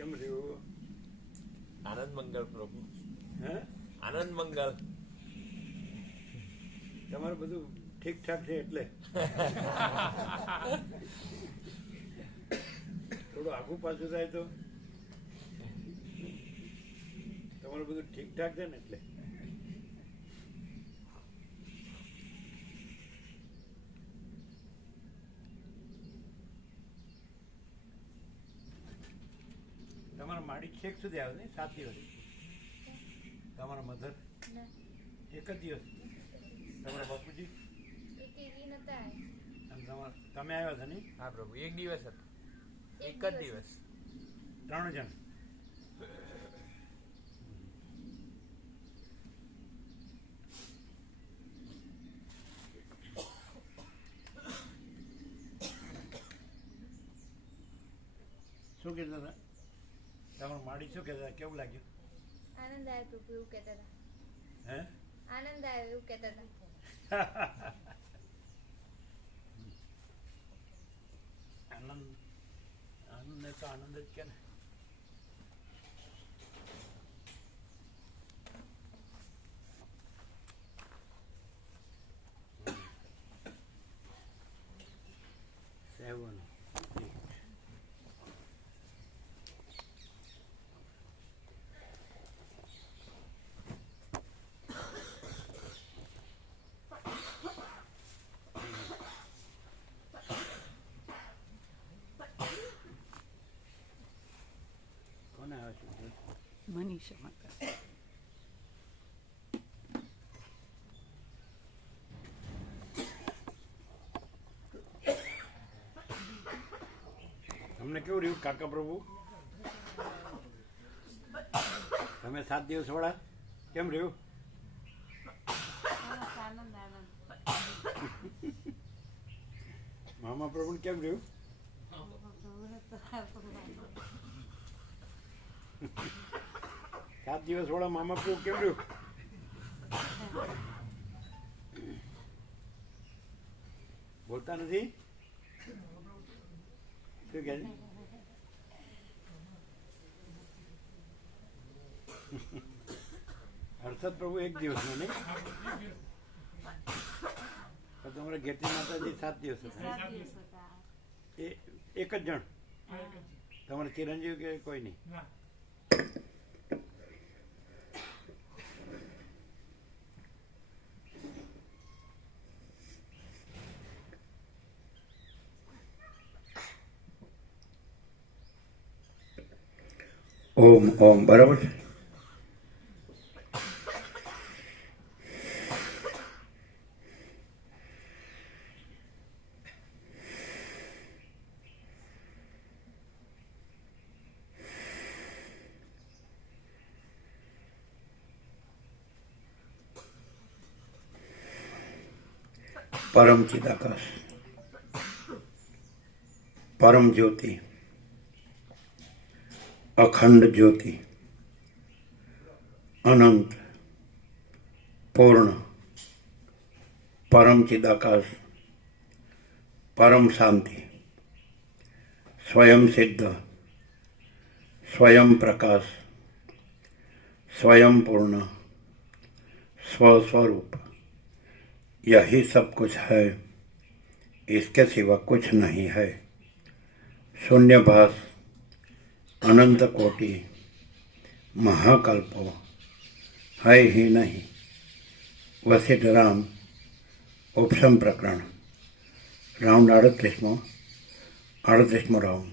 કેમ રહ્યું? આનંદ મંગળ પ્રભુ. હે? આનંદ મંગળ. તમારું બધું ઠીકઠાક છે એટલે થોડું આગું પાછું થાય તો તમારું બધું ઠીકઠાક છે ને એટલે. તમારા માડી છેક સુધી આવે ને 7 દિવસ. તમારા મધર એક જ દિવસ. તમારા બાપુજી અને તમે આવ્યા હતા નહીં? હા પ્રભુ, એક દિવસ હતો, એક જ દિવસ. 3 જણ. શું કહેતા હતા તમારા માડી? શું કહેતા હતા? કેવું લાગ્યું? આનંદ આવ્યો પ્રભુ એવું કહેતા હતા. હે? આનંદ આવ્યો એવું કહેતા હતા. આનંદ ને તો આનંદ જ કે ને. કોને આવે છે? મનીષા માતા. તમને કેવું રહ્યું કાકા પ્રભુ? તમે 7 દિવસ વાળા કેમ રહ્યું? આનંદ આનંદ. મામા પ્રભુ કેમ રહ્યું? 7 દિવસ વાળા મામા પ્રભુ કેમ રહ્યું? બોલતા નથી? શું કહે છે? હર્ષદ પ્રભુ 1 દિવસનો નહીં? પણ તમારા ઘેરથી માતાજી 7 દિવસ હતા. એ એક જ જણ? તમારે ચિરંજીવ કે કોઈ નહીં? ઓમ ઓમ બરાબર છે. પરમ ચિદાકાશ, પરમ જ્યોતિ, અખંડ જ્યોતિ, અનંત, પૂર્ણ, પરમ ચિદાકાશ, પરમ શાંતિ, स्वयं सिद्ध, स्वयं प्रकाश, स्वयं पूर्ण, स्वस्वरूप, यही सब कुछ है, इसके सिवा कुछ नहीं है। शून्यभास, अनंत कोटि, महाकल्पो है ही नहीं। वशिष्ठ राम उपशम प्रकरण राउंड 38मो राउंड।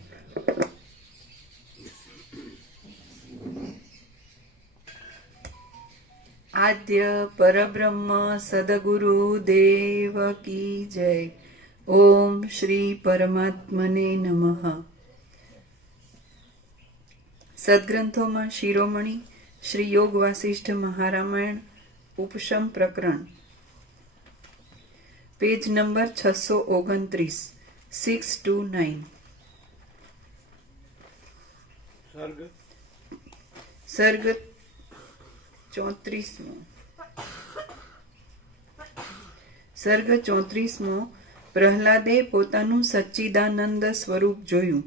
आद्य परब्रह्म सदगुरु देव की जय। ओम श्री परमात्मने नमः। सद्ग्रंथों शिरोमणि श्री योग वासिष्ठ महारामायण उपशम प्रकरण पेज नंबर 629 629। सर्ग 34मो। सर्ग 34मो। प्रहलादे पोतानुं सच्चिदानंद स्वरूप जोयुं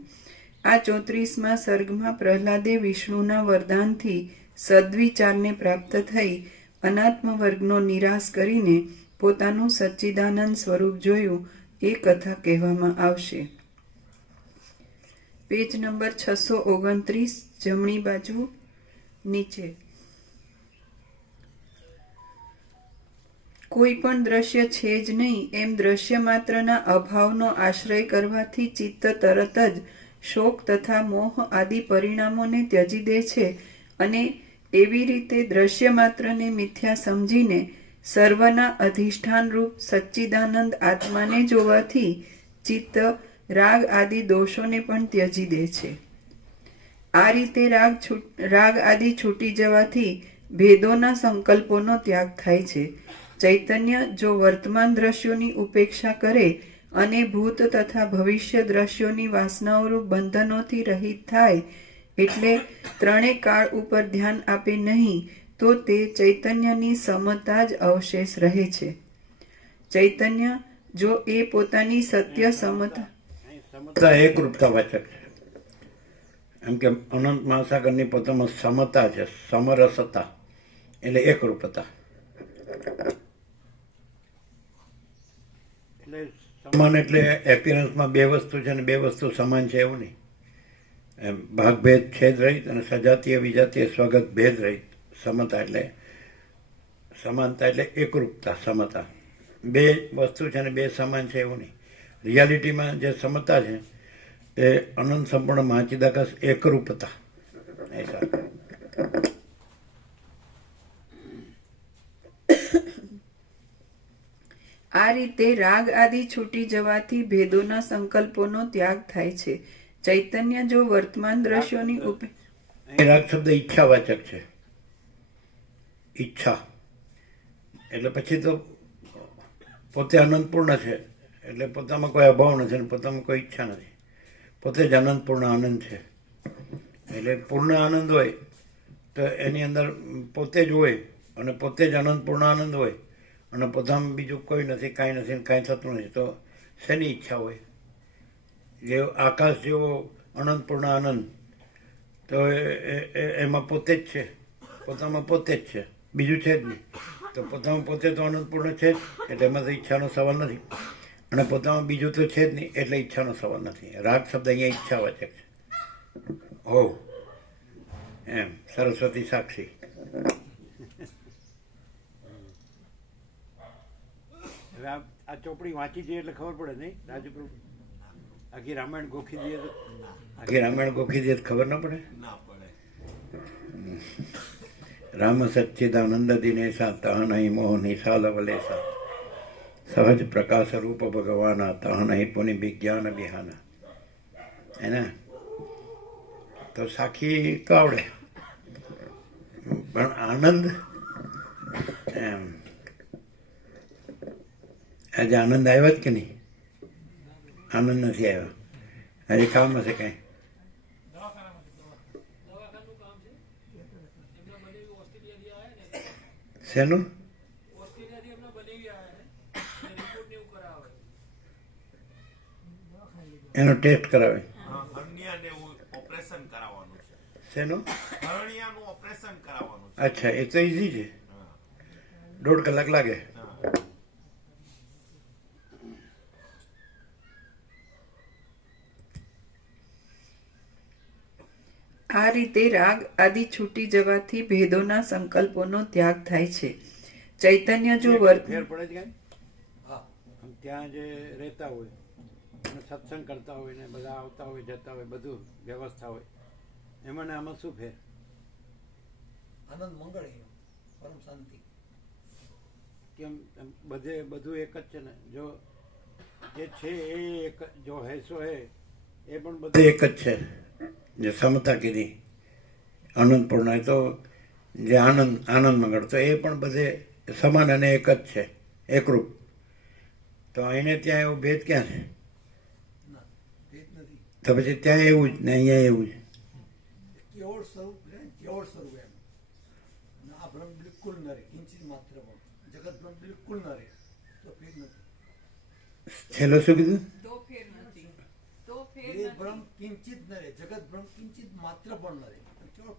આ 34મા સર્ગમાં પ્રહલાદે વિષ્ણુના વરદાનથી સદ્વિચારને પ્રાપ્ત થઈ અનાત્મ વર્ગનો નિરાશ કરીને પોતાનું સચ્ચિદાનંદ સ્વરૂપ જોયું એ કથા કહેવામાં આવશે. પેજ નંબર 629, જમણી બાજુ નીચે. કોઈ પણ દ્રશ્ય છે જ નહીં એમ દ્રશ્ય માત્રના અભાવનો આશ્રય કરવાથી ચિત્ત તરત જ શોક તથા મોહ આદિ પરિણામોને ત્યજી દે છે અને એવી રીતે દ્રશ્ય માત્રને મિથ્યા સમજીને સર્વના અધિષ્ઠાન રૂપ સચ્ચિદાનંદ આત્માને જોવાથી ચિત્ત રાગ આદિ દોષોને પણ ત્યજી દે છે. આ રીતે રાગ આદિ છૂટી જવાથી ભેદોના સંકલ્પોનો ત્યાગ થાય છે. ચૈતન્ય જો વર્તમાન દ્રશ્યોની ઉપેક્ષા કરે અને ભૂત તથા ભવિષ્ય દ્રશ્યોની વાસનાઓરૂપ બંધનોથી રહિત થાય, એટલે ત્રણેય કાળ ઉપર ધ્યાન આપે નહીં, તો તે ચૈતન્યની સમતા જ અવશેષ રહે છે. ચૈતન્ય જો એ પોતાની સત્ય સમતા સમતા એકરૂપતા વાચક છે. એમ કે અનંત મહાસાગરની પોતામાં સમતા છે, સમરસતા એટલે એકરૂપતા. એટલે સમાન એટલે એપિયરન્સમાં બે વસ્તુ છે ને બે વસ્તુ સમાન છે એવું નહીં. એમ ભાગભેદ છેદ રહિત અને સજાતીય વિજાતીય સ્વગત ભેદ રહિત સમતા એટલે સમાનતા એટલે એકરૂપતા સમતા. બે વસ્તુ છે ને બે સમાન છે એવું નહીં. રિયાલિટીમાં જે સમતા છે એ અનંત સંપૂર્ણ મહાચિદાકાશ એકરૂપતા ऐसा. આ રીતે રાગ આદિ છૂટી જવાથી ભેદોના સંકલ્પોનો ત્યાગ થાય છે. ચૈતન્ય જો વર્તમાન દ્રશ્યોની રાગ શબ્દ ઈચ્છાવાચક છે. ઈચ્છા એટલે પછી તો પોતે અનંતપૂર્ણ છે, એટલે પોતામાં કોઈ અભાવ નથી અને પોતામાં કોઈ ઈચ્છા નથી. પોતે જ અનંતપૂર્ણ આનંદ છે. એટલે પૂર્ણ આનંદ હોય તો એની અંદર પોતે જ હોય અને પોતે જ અનંતપૂર્ણ આનંદ હોય અને પોતામાં બીજું કોઈ નથી, કાંઈ નથી, કાંઈ થતું નથી, તો શેની ઈચ્છા હોય? જે આકાશ જેવો અનંતપૂર્ણ આનંદ તો એમાં પોતે જ છે, પોતામાં પોતે જ છે, બીજું છે જ નહીં. તો પોતામાં પોતે તો અનંતપૂર્ણ છે જ, એટલે એમાં તો ઈચ્છાનો સવાલ નથી. અને પોતામાં બીજું તો છે જ નહીં, એટલે ઈચ્છાનો સવાલ નથી. રાગ શબ્દ અહીંયા ઈચ્છાવાચક છે. હો એમ સરસ્વતી સાક્ષી. હવે આ ચોપડી વાંચી જઈએ એટલે ખબર પડે નહીં રાજુ? આખી રામાયણ ગોખી દઈએ તો આખી રામાયણ ગોખી દઈએ તો ખબર ના પડે. રામ સચ્ચિદાનંદ દિનેશા તહ નહીં મોહ નિશાલ વલેસા સહજ પ્રકાશ રૂપ ભગવાના તહ નહીં પુનિ વિજ્ઞાન બિહાના. એના તો સાખી તો આવડે પણ આનંદ એમ આજે આનંદ આવ્યો જ કે નહીં? આનંદ નથી આવ્યો. હજી કામ હશે કઈ? શેનું? એનો ટેસ્ટ કરાવે. શેનું? અચ્છા, એ તો ઈઝી છે, 1.5 કલાક લાગે. આ રીતે રાગ આદિ છૂટી જવાથી ભેદોના સંકલ્પોનો ત્યાગ થાય છે. ચૈતન્ય જો ફેર પડે છે ત્યાં જે રહેતા હોય અને સત્સંગ કરતા હોય ને બધા આવતા હોય જતા હોય બધું વ્યવસ્થા હોય, એમાં ને આમાં શું ફેર? આનંદ મંગળ પરમ શાંતિ. કેમ બધે બધું એક જ છે ને? જો જે છે એ એક, જો હે સો હે એ પણ બધું એક જ છે. જે સમતા કીધી અનંતપૂર્ણ એ તો જે આનંદ મંગળ તો એ પણ બધે સમાન અને એક જ છે, એકરૂપ. તો અહીંને ત્યાં એવું ભેદ ક્યાં છે? તો પછી ત્યાં એવું જ ને અહીંયા એવું જ. કેવળ સ્વરૂપ કેવળ સ્વરૂપ એમ. આ બ્રહ્મ બિલકુલ ન રહે, કિંચિત માત્ર પણ જગત બ્રહ્મ બિલકુલ ન રહે તો ફેર નથી. છેલ્લો શું કીધું? એ બ્રહ્મ કિંચિત ન રહે, જગત બ્રહ્મ કિંચિત માત્ર પણ ન રહે. કેવળ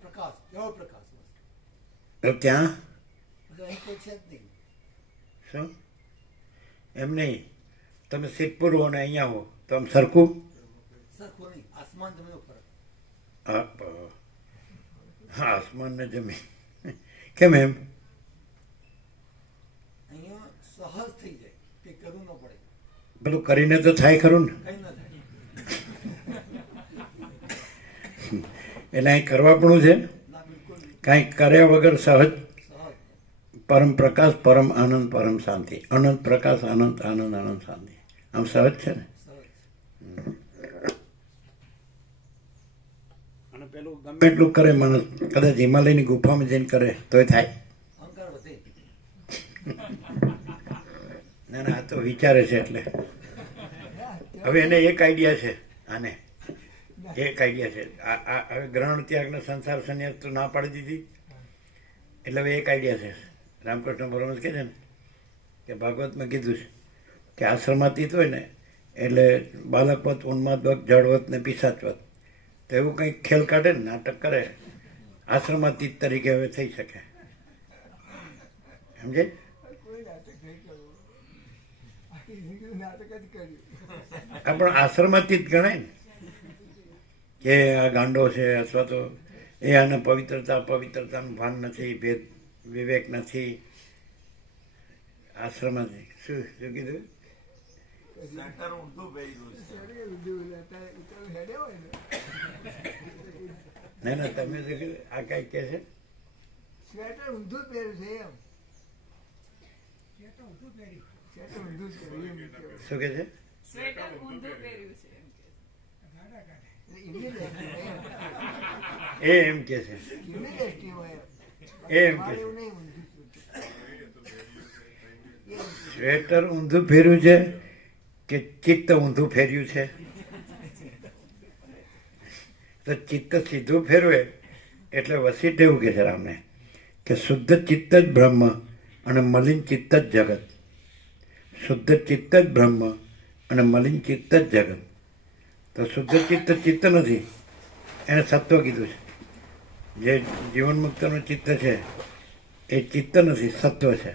પ્રકાશ બસ. તો ત્યાં પછી અહીં કોઈ છે જ નહીં. શું એમ નહીં, તમે સિદ્ધપુર હો ને અહીંયા હો તો આમ સરખું સરખું નહીં, આસમાન જમીનનો ફરક. હા, આસમાન ને જમીન. કેમ એમ? અહીંયા સહજ થઈ જાય, કંઈ કરવું ન પડે, પેલું કરીને તો થાય ખરું ને. કંઈ ન થાય. એટલે અહીં કરવા પણ છે, ના, બિલકુલ નહીં. કાંઈ કર્યા વગર સહજ સહજ. પરમ પ્રકાશ, પરમ આનંદ, પરમ શાંતિ. અનંત પ્રકાશ, અનંત આનંદ, અનંત શાંતિ. આમ સહજ છે ને. સહજ. અને પેલું ગમે એટલું કરે માણસ, કદાચ હિમાલયની ગુફામાં જઈને કરે તોય થાય. અહંકાર વધે. ના ના, આ તો વિચારે છે. એટલે હવે એને એક આઈડિયા છે, આને એક આઈડિયા છે. હવે ગ્રહણ ત્યાગને સંસાર સંન્યાસ તો ના પાડી દીધી, એટલે હવે એક આઈડિયા છે. રામકૃષ્ણ પરમહંસ કહે છે ને કે ભાગવતમાં કીધું છે કે આશ્રમાતીત હોય ને એટલે બાલકવત, ઉન્માદવત, જળવત ને પિશાચવત. તો એવું કંઈક ખેલ કાઢે ને, નાટક કરે, આશ્રમાતીત તરીકે હવે થઈ શકે. સમજે? આ પણ આશ્રમાતીત ગણાય ને, કે આ ગાંડો છે અથવા તો એ આને પવિત્રતાનું ભાન નથી, ભેદ વિવેક નથી. આશ્રમાથી શું શું કીધું? ના ના, તમે શું કીધું? આ કઈ કે છે? સ્વેટર ઊંધું પહેર્યું છે એમ. સ્વેટર ઊંધું પહેર્યું એમ. શું કે છે? સ્વેટર ઊંધું પહેર્યું છે એમ કે. એ એમ કે છે, એ એમ કે છે સ્વેટર ઊંધું ફેર્યું છે કે ચિત્ત ઊંધું ફેર્યું છે? તો ચિત્ત સીધું ફેરવે એટલે વસીઠ એવું કે છે રામને કે શુદ્ધ ચિત્ત જ બ્રહ્મ અને મલિન ચિત્ત જ જગત. શુદ્ધ ચિત્ત જ બ્રહ્મ અને મલિન ચિત્ત જ જગત. તો શુદ્ધ ચિત્ત ચિત્ત નથી, એને સત્વ કીધું છે. જે જીવન મુક્તનું ચિત્ત છે એ ચિત્ત નથી, સત્વ છે.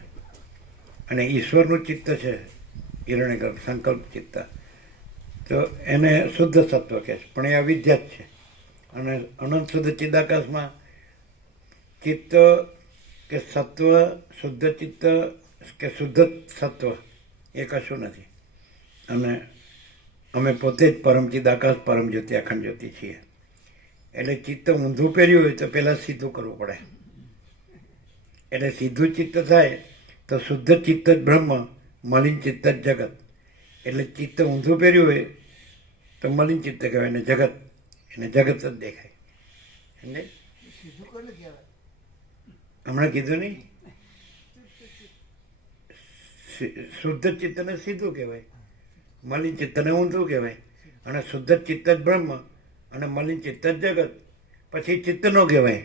અને ઈશ્વરનું ચિત્ત છે હિરણ્યગર્ભ, સંકલ્પ ચિત્ત, તો એને શુદ્ધ સત્વ કહે છે. પણ એ અવિદ્યા જ છે. અને અનંત શુદ્ધ ચિદાકાશમાં ચિત્ત કે સત્વ, શુદ્ધ ચિત્ત કે શુદ્ધ સત્વ એ કશું નથી. અને અમે પોતે જ પરમ ચિદાકાશ, પરમ જ્યોતિ, અખંડ જ્યોતિ છીએ. એટલે ચિત્ત ઊંધું પહેર્યું હોય તો પહેલાં સીધું કરવું પડે. એટલે સીધું ચિત્ત થાય તો શુદ્ધ ચિત્ત જ બ્રહ્મ, મલિન ચિત્ત જ જગત. એટલે ચિત્ત ઊંધું પહેર્યું હોય તો મલિન ચિત્ત કહેવાય, ને જગત, એને જગત જ દેખાય. સમજે? સીધું કોને કહેવાય? હમણાં કીધું નહીં, શુદ્ધ ચિત્તને સીધું કહેવાય, મલિન ચિત્તને ઊંધું કહેવાય. અને શુદ્ધ ચિત્ત જ બ્રહ્મ અને મલિન ચિત્ત જ જગત. પછી ચિત્ત નો કહેવાય,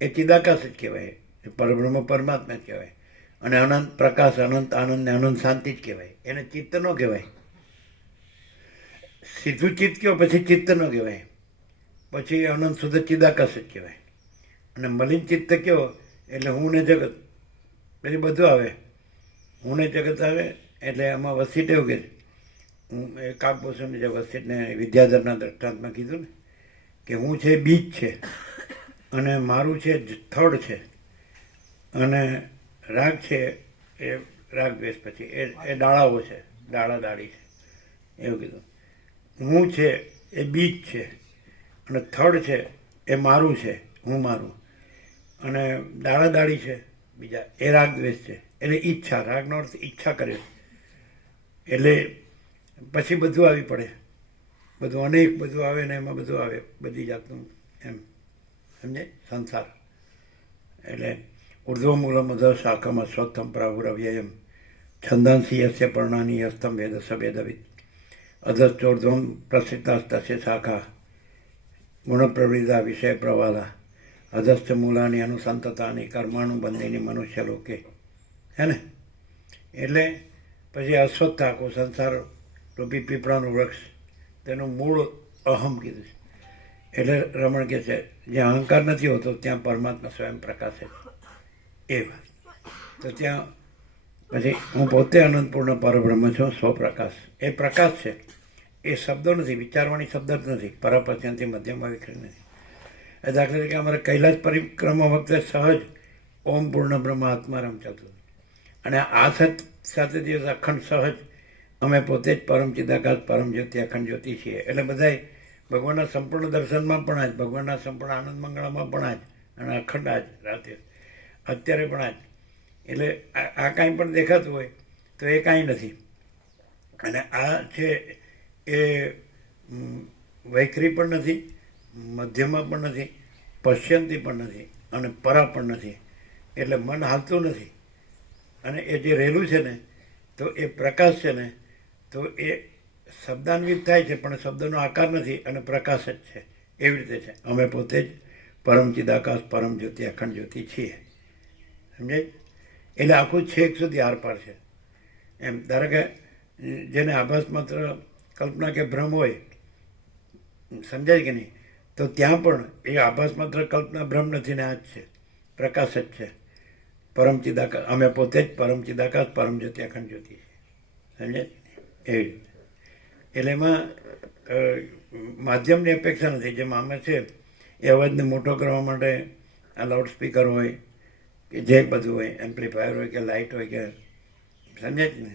એ ચિદાકાશ જ કહેવાય, એ પરબ્રહ્મ પરમાત્મા જ કહેવાય. અને અનંત પ્રકાશ, અનંત આનંદ ને અનંત શાંતિ જ કહેવાય, એને ચિત્ત નો કહેવાય. સીધું ચિત્ત કયો પછી ચિત્ત નો કહેવાય, પછી અનંત શુદ્ધ ચિદાકાશ જ કહેવાય. અને મલિન ચિત્ત કયો એટલે હું ને જગત, પછી બધું આવે. હું ને જગત આવે એટલે આમાં વસીઠ એવું કે હું એ કાકભૂષણને જે વસીઠને વિદ્યાધરના દ્રષ્ટાંતમાં કીધું ને કે હું છે બીજ છે અને મારું છે થડ છે, અને રાગ છે એ રાગ દ્વેષ પછી એ ડાળાઓ છે, ડાળા દાળી છે, એવું કીધું. હું છે એ બીજ છે અને થડ છે એ મારું છે, હું મારું, અને દાળા દાળી છે બીજા, એ રાગ દ્વેષ છે. એટલે ઈચ્છા, રાગનો અર્થ ઈચ્છા કરે. એટલે પછી બધું આવી પડે, બધું અનેક બધું આવે ને એમાં બધું આવે, બધી જાતનું એમ. સમજે? સંસાર એટલે ઉર્ધ્વમૂલમ અધઃ શાખમ અશ્વત્થમ પ્રાહુરવ્યયમ છંદાંસી યસ્ય પર્ણાની હસ્તમ વેદ સવેદવિદ અધશ્ચોર્ધ્વમ પ્રસિદ્ધાસ્તસ્ય શાખા ગુણપ્રવૃદ્ધા વિષય પ્રવાલા અધશ્ચ મૂલાની અનુસંતતાની કર્માણુબંધીની મનુષ્ય લોકે. હે ને? એટલે પછી અશ્વત્થ આખું સંસાર રૂપી પીપળાનું વૃક્ષ તેનું મૂળ અહમ કીધું છે. એટલે રમણ કહે છે જ્યાં અહંકાર નથી હોતો ત્યાં પરમાત્મા સ્વયં પ્રકાશે એ વાત. તો ત્યાં પછી હું પોતે અનંતપૂર્ણ પરબ્રહ્મ છું, સ્વપ્રકાશ. એ પ્રકાશ છે, એ શબ્દો નથી, વિચારવાણી શબ્દ જ નથી, પરાપત્યાંથી મધ્યમાં વિખરી નથી. એ દાખલા તરીકે અમારે કૈલાસ પરિક્રમા વખતે સહજ ઓમ પૂર્ણ બ્રહ્મ આત્મારામ ચાલતું હતું. અને આ સાથે દિવસ અખંડ સહજ અમે પોતે જ પરમ ચિદાકાશ પરમ જ્યોતિ અખંડ જ્યોતિ છીએ. એટલે બધાય ભગવાનના સંપૂર્ણ દર્શનમાં પણ આજ, ભગવાનના સંપૂર્ણ આનંદ મંગળામાં પણ આજ, અને અખંડ આજ રાતે અત્યારે પણ આજ. એટલે આ કાંઈ પણ દેખાતું હોય તો એ કાંઈ નથી. અને આ છે એ વૈખરી પણ નથી, મધ્યમાં પણ નથી, પશ્ચંતી પણ નથી, અને પરા પણ નથી. એટલે મન હાલતું નથી. અને એ જે રહેલું છે ને તો એ પ્રકાશ છે ને તો એ શબ્દાન્વિત થાય છે પણ શબ્દનો આકાર નથી અને પ્રકાશ જ છે. એવી રીતે છે. અમે પોતે જ પરમ ચિદાકાશ પરમ જ્યોતિ અખંડ જ્યોતિ છીએ. સમજાય? એટલે આખું છેક સુધી આરપાર છે. એમ ધારો કે જેને આભાસ માત્ર કલ્પના કે ભ્રમ હોય, સમજાય કે નહીં, તો ત્યાં પણ એ આભાસ માત્ર કલ્પના ભ્રમ નથી ને આ જ છે, પ્રકાશ જ છે. પરમ ચિદાકાશ, અમે પોતે જ પરમ ચિદાકાશ પરમ જ્યોતિ અખંડ જ્યોતિ છે. સમજાય? એવી રીતે. એટલે એમાં માધ્યમની અપેક્ષા નથી. જેમ આમે છે એ અવાજને મોટો કરવા માટે આ લાઉડ સ્પીકર હોય કે જે બધું હોય, એમ્પ્લીફાયર હોય કે લાઇટ હોય કે સમજાય જ ને,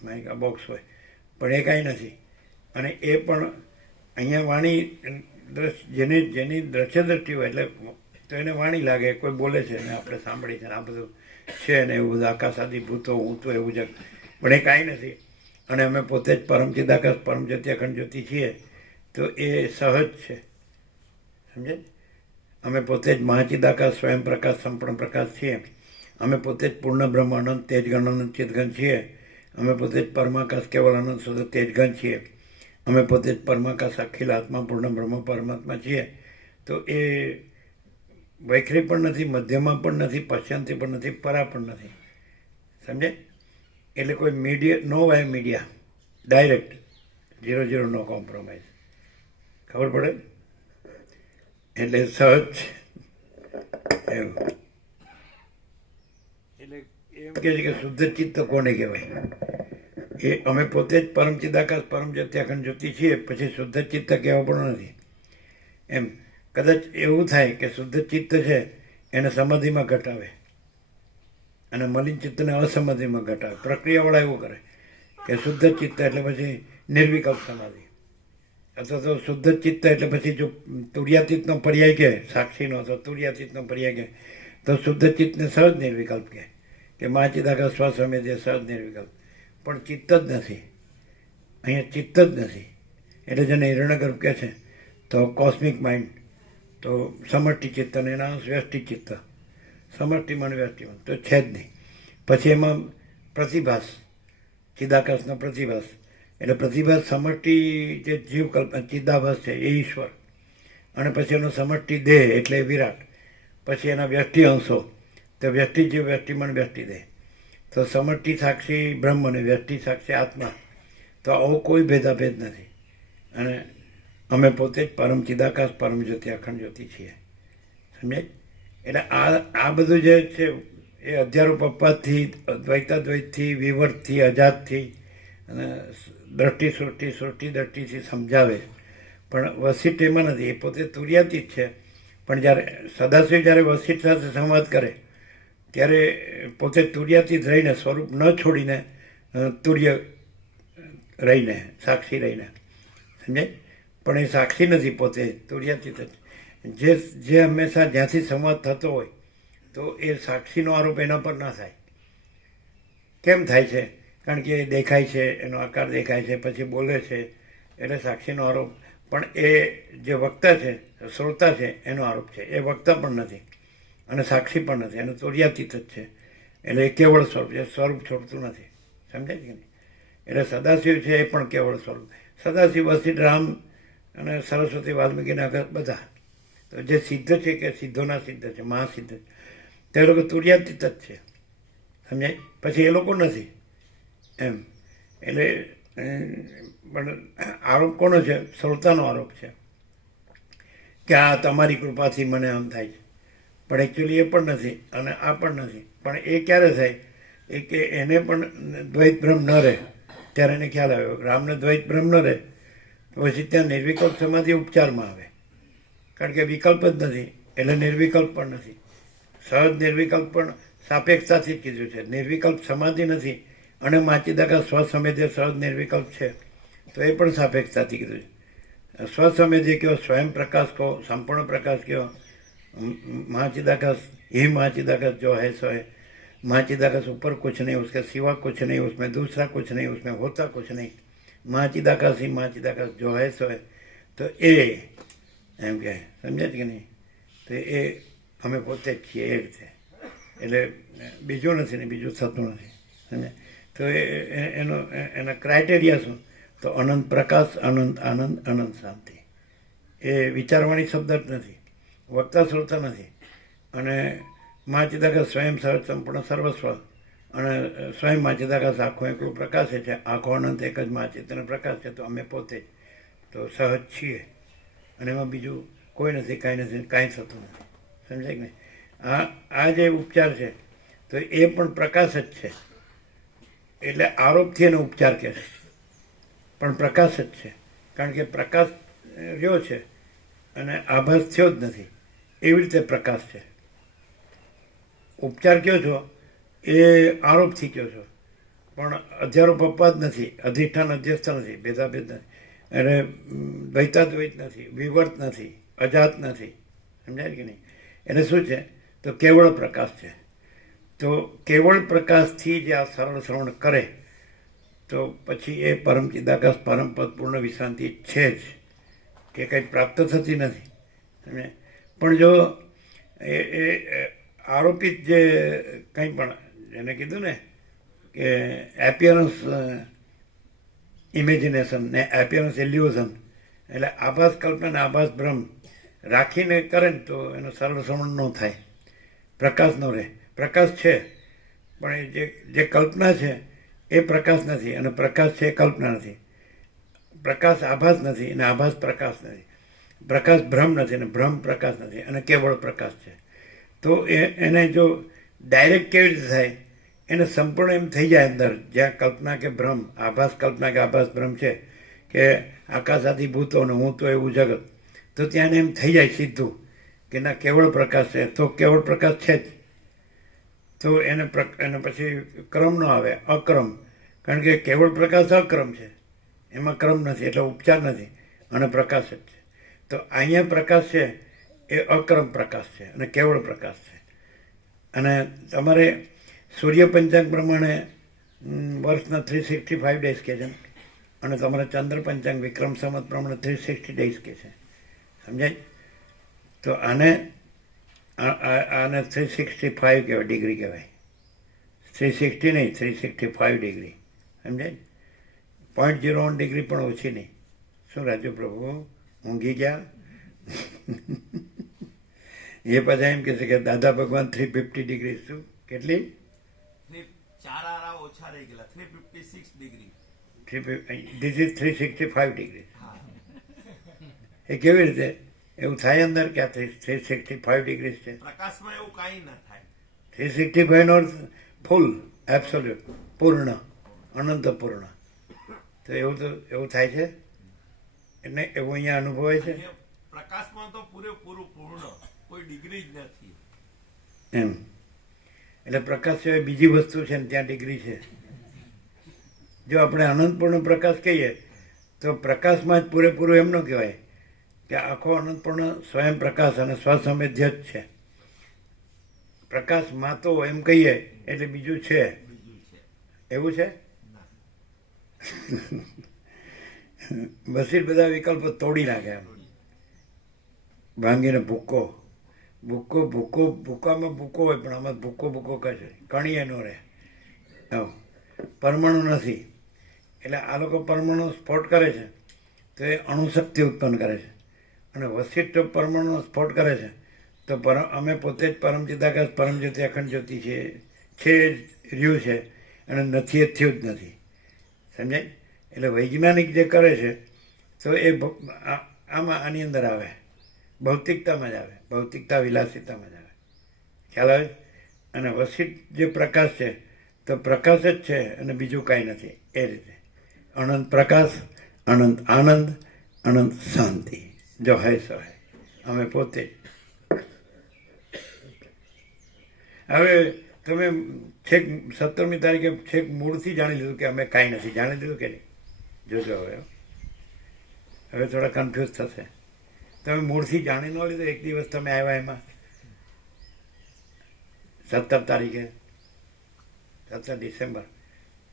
માઇક બોક્સ હોય, પણ એ કાંઈ નથી. અને એ પણ અહીંયા વાણી જેની દ્રશ્ય દ્રષ્ટિ હોય એટલે તો એને વાણી લાગે, કોઈ બોલે છે ને આપણે સાંભળી છે ને આ બધું છે ને એવું બધું આકાશ આદિ ભૂતો હું તો એવું છે, પણ એ કાંઈ નથી. અને અમે પોતે જ પરમ ચિદાકાશ પરમ જ્યોતિ અખંડ જ્યોતિ છીએ તો એ સહજ છે. સમજે? અમે પોતે જ મહાચિદાકાશ સ્વયં પ્રકાશ સંપૂર્ણ પ્રકાશ છીએ. અમે પોતે જ પૂર્ણ બ્રહ્મ અનંત તેજગણ અનંત ચિદગણ છીએ. અમે પોતે જ પરમાકાશ કેવલ અનંત શુદ્ધ તેજગણ છીએ. અમે પોતે જ પરમાકાશ અખિલ આત્મા પૂર્ણ બ્રહ્મ પરમાત્મા છીએ. તો એ વૈખરી પણ નથી, મધ્યમાં પણ નથી, પશ્ચિમથી પણ નથી, પરા પણ નથી. સમજે? એટલે કોઈ મીડિયા, નો વાય મીડિયા, ડાયરેક્ટ 0 નો કોમ્પ્રોમાઇઝ. ખબર પડે? એટલે સહજ એવું. એટલે એમ કહે છે કે શુદ્ધ ચિત્ત કોને કહેવાય? એ અમે પોતે જ પરમ ચિદાકાશ પરમ જ્યોતિ અખંડ જ્યોતિ છીએ, પછી શુદ્ધ ચિત્ત કહેવા પણ નથી. એમ કદાચ એવું થાય કે શુદ્ધ ચિત્ત છે એને સમાધિમાં ઘટાવે અને મલિન ચિત્તને અસમાધિમાં ઘટાવે. પ્રક્રિયાવાળા એવું કરે કે શુદ્ધ ચિત્ત એટલે પછી નિર્વિકલ્પ સમાધિ, અથવા તો શુદ્ધ ચિત્ત એટલે પછી જો તુર્યાતીતનો પર્યાય કહે, સાક્ષીનો તો તુર્યાતીતનો પર્યાય કહે, તો શુદ્ધ ચિત્તને સહજ નિર્વિકલ્પ કહે કે મહાચિદાકાશ સ્વસ્વમે જે સહજ નિર્વિકલ્પ. પણ ચિત્ત જ નથી, અહીંયા ચિત્ત જ નથી. એટલે જેને હિરણ્યગર્ભ કહે છે તો કોસ્મિક માઇન્ડ, તો સમષ્ટિ ચિત્ત અને એના વ્યષ્ટિ ચિત્ત, સમષ્ટિમાં વ્યષ્ટિમાં તો છે જ નહીં. પછી એમાં પ્રતિભાસ, ચિદાકાશનો પ્રતિભાસ, એટલે પ્રતિભાસ સમષ્ટિ જે જીવ ચિદાભાસ છે એ ઈશ્વર, અને પછી એનો સમષ્ટિ દેહ એટલે વિરાટ, પછી એના વ્યષ્ટિ અંશો, તો વ્યષ્ટિ જીવ વ્યષ્ટિમાં વ્યષ્ટિ દેહ, તો સમષ્ટિ સાક્ષી બ્રહ્મ અને વ્યષ્ટિ સાક્ષી આત્મા. તો આવો કોઈ ભેદાભેદ નથી. અને અમે પોતે જ પરમ ચિદાકાશ પરમ જ્યોતિ અખંડ જ્યોતિ છીએ. સમજાય? એટલે આ બધું જે છે એ અધ્યારોપ અપવાદથી, દ્વૈતાદ્વૈતથી, વિવર્તથી, અજાતથી અને દ્રષ્ટિ સૃષ્ટિ દ્રષ્ટિથી સમજાવે. પણ વસિષ્ઠ એમાં નથી, એ પોતે તુર્યાતીત છે. પણ જ્યારે સદાશિવ જ્યારે વસિષ્ઠ સાથે સંવાદ કરે ત્યારે પોતે તુર્યાતીત રહીને, સ્વરૂપ ન છોડીને તુર્ય રહીને, સાક્ષી રહીને, સમજાય? પણ એ સાક્ષી નથી, પોતે તુર્યાતીત જ. જે હંમેશા જ્યાંથી સંવાદ થતો હોય તો એ સાક્ષીનો આરોપ એના પર ના થાય. કેમ થાય છે? કારણ કે એ દેખાય છે, એનો આકાર દેખાય છે, પછી બોલે છે, એટલે સાક્ષીનો આરોપ. પણ એ જે વક્તા છે, શ્રોતા છે, એનો આરોપ છે. એ વક્તા પણ નથી અને સાક્ષી પણ નથી, એનું તુર્યાતીત જ છે. એટલે એ કેવળ સ્વરૂપ છે, સ્વરૂપ છોડતું નથી. સમજાય કે નહીં? એટલે સદાશિવ છે એ પણ કેવળ સ્વરૂપ. સદાશિવ, વસિષ્ઠ, રામ અને સરસ્વતી, વાલ્મીકીના બધા તો જે સિદ્ધ છે કે સિદ્ધોના સિદ્ધ છે, મહાસિદ્ધ છે, તે લોકો તુર્યાતીત જ છે. સમજાય? પછી એ લોકો નથી એમ. એટલે પણ આરોપ કોનો છે? શ્રોતાનો આરોપ છે કે આ તમારી કૃપાથી મને આમ થાય છે, પણ એકચ્યુઅલી એ પણ નથી અને આ પણ નથી. પણ એ ક્યારે થાય? એ કે એને પણ દ્વૈત ભ્રમ ન રહે ત્યારે એને ખ્યાલ આવ્યો રામને દ્વૈત ભ્રમ ન રહે તો પછી ત્યાં નિર્વિકલ્પ સમાધિ ઉપચારમાં આવે, કારણ કે વિકલ્પ જ નથી એટલે નિર્વિકલ્પ પણ નથી. સહજ નિર્વિકલ્પ પણ સાપેક્ષતાથી જ કીધું છે. નિર્વિકલ્પ સમાધિ નથી અને માચિદાકા સ્વસંવેદ્ય સહજ નિર્વિકલ્પ છે તો એ પણ સાપેક્ષતાથી કીધું છે. સ્વસંવેદ્ય કહો, સ્વયં પ્રકાશ કહો, સંપૂર્ણ પ્રકાશ કહો, महाचिदाकाश ही महाचिदाकाश जो है सो है, महाचिदाकाश ऊपर कुछ नहीं, उसके सिवा कुछ नहीं, उसमें दूसरा कुछ नहीं, उसमें होता कुछ नहीं, महाचिदाकाश ही महाचिदाकाश जो है सो है. तो એ એમ કહે, સમજે કે નહીં? તો એ અમે પોતે જ છીએ એ રીતે, એટલે બીજું નથી ને બીજું થતું નથી, સમજે? તો એના ક્રાઇટેરિયા શું? તો અનંત પ્રકાશ, અનંત આનંદ, અનંત શાંતિ. એ વિચારવાણી શબ્દ જ નથી, વક્તા શ્રોતા નથી. અને માચિદાકાશ સ્વયં સહજ સંપૂર્ણ સર્વસ્વ અને સ્વયં માચિદાકાશ આખો એકલું પ્રકાશે છે, આખો અનંત એક જ માચિત્રનો પ્રકાશ છે. તો અમે પોતે જ તો સહજ છીએ અને એમાં બીજું કોઈ નથી, કાંઈ નથી, કાંઈ થતું નથી, સમજાય કે નહીં? આ જે ઉપચાર છે તો એ પણ પ્રકાશ જ છે, એટલે આરોપથી એનો ઉપચાર કહે છે પણ પ્રકાશ જ છે, કારણ કે પ્રકાશ રહ્યો છે અને આભાસ થયો જ નથી, એવી રીતે પ્રકાશ છે. ઉપચાર કયો છો એ આરોપથી કયો છો, પણ અધ્યારોપ અપવાદ નથી, અધિષ્ઠાન અધ્યસ્થ નથી, ભેદાભેદ નથી, એટલે દ્વૈતાદ્વૈત નથી, વિવર્ત નથી, અજાત નથી, સમજાય કે નહીં? એટલે શું છે? તો કેવળ પ્રકાશ છે. તો કેવળ પ્રકાશથી જે આ સરળ શ્રવણ કરે તો પછી એ પરમ ચિદાકાશ પરમ પદ પૂર્ણ વિશ્રાંતિ છે જ, કે કંઈ પ્રાપ્ત થતી નથી. પણ જો એ આરોપિત જે કંઈ પણ એને કીધું ને કે એપિયરન્સ ઇમેજિનેશન ને એપિયરન્સ ઇલ્યુઝન, એટલે આભાસ કલ્પના ને આભાસ ભ્રમ રાખીને કરે ને તો એનો સરળ શ્રવણ ન થાય, પ્રકાશ ન રહે. પ્રકાશ છે પણ એ જે કલ્પના છે એ પ્રકાશ નથી, અને પ્રકાશ છે એ કલ્પના નથી. પ્રકાશ આભાસ નથી અને આભાસ પ્રકાશ નથી, પ્રકાશ ભ્રમ નથી અને ભ્રમ પ્રકાશ નથી, અને કેવળ પ્રકાશ છે. તો એને જો ડાયરેક્ટ કેવી રીતે થાય? એને સંપૂર્ણ એમ થઈ જાય અંદર, જ્યાં કલ્પના કે ભ્રમ, આભાસ કલ્પના કે આભાસ ભ્રમ છે કે આકાશાદી ભૂતો ને હું તો એવું જગત, તો ત્યાં એમ થઈ જાય સીધું કે ના કેવળ પ્રકાશ છે. તો કેવળ પ્રકાશ છે જ, તો એને પછી ક્રમ ન આવે, અક્રમ, કારણ કે કેવળ પ્રકાશ અક્રમ છે, એમાં ક્રમ નથી, એટલે ઉપચાર નથી અને પ્રકાશ જ છે. તો અહીંયા પ્રકાશ છે એ અક્રમ પ્રકાશ છે અને કેવળ પ્રકાશ છે. અને તમારે સૂર્ય પંચાંગ પ્રમાણે વર્ષના 365 ડેઝ કહે છે, અને તમારે ચંદ્ર પંચાંગ વિક્રમ સંવત પ્રમાણે 360 ડેઝ કહે છે, સમજાય? તો આને 365 કહેવાય, ડિગ્રી કહેવાય, 360 નહીં, 365 ડિગ્રી, સમજાય? 0.01 ડિગ્રી પણ ઓછી નહીં. શું રાજુ પ્રભુ ઊંઘી ગયા? એ પાછા એમ કહે છે કે દાદા ભગવાન 350 ડિગ્રી, શું કેટલી? 4 આરા ઓછા રહી ગયેલા, 356 ડિગ્રી. This is 365 degree. એ કેવી રીતે એવું થાય અંદર કે આ 365 ડિગ્રી છે? પ્રકાશમાં એવું કાંઈ ના થાય. 365 નો ફૂલ એબ્સોલ્યુટ પૂર્ણ, અનંત પૂર્ણ. તો એવું થાય છે, એટલે એવું અહીંયા અનુભવાય છે પ્રકાશમાં તો પૂરેપૂરું પૂર્ણ, કોઈ ડિગ્રી જ નથી એમ. એટલે પ્રકાશ સિવાય બીજી વસ્તુ છે ને ત્યાં ડિગ્રી છે. જો આપણે અનંતપૂર્ણ પ્રકાશ કહીએ તો પ્રકાશમાં જ પૂરેપૂરું એમ ન કહેવાય કે આખો અનંતપૂર્ણ સ્વયં પ્રકાશ અને સ્વસંવેદ્ય જ છે. પ્રકાશમાં તો એમ કહીએ એટલે બીજું છે, એવું છે. બસી બધા વિકલ્પો તોડી નાખે એમ, ભાંગીને ભૂક્કામાં ભૂકો હોય પણ આમાં ભૂકો કરશે, કણીએ ન રહે. પરમાણુ નથી, એટલે આ લોકો પરમાણુ સ્ફોટ કરે છે તો એ અણુશક્તિ ઉત્પન્ન કરે છે, અને વશિષ્ઠ પરમાણુ સ્ફોટ કરે છે તો અમે પોતે જ પરમ ચિદાકાશ પરમ જ્યોતિ અખંડ જ્યોતિ છે રહ્યું છે, અને નથી એ થયું જ નથી, સમજાય? એટલે વૈજ્ઞાનિક જે કરે છે તો એ આમાં આની અંદર આવે, ભૌતિકતામાં જ આવે, ભૌતિકતા વિલાસિતામાં જ આવે. ખ્યાલ આવે? અને વસિત જે પ્રકાશ છે તો પ્રકાશ જ છે અને બીજું કાંઈ નથી. એ રીતે અનંત પ્રકાશ, અનંત આનંદ, અનંત શાંતિ, જો હૈ સો હૈ. અમે પોતે જ. હવે તમે છેક 17મી તારીખે છેક મૂળથી જાણી લીધું કે અમે કાંઈ નથી. જાણી લીધું કે નહીં? જોજો હવે થોડા કન્ફ્યુઝ થશે. તમે મૂળથી જાણી ન લીધું, એક દિવસ તમે આવ્યા એમાં 17 તારીખે 17 ડિસેમ્બર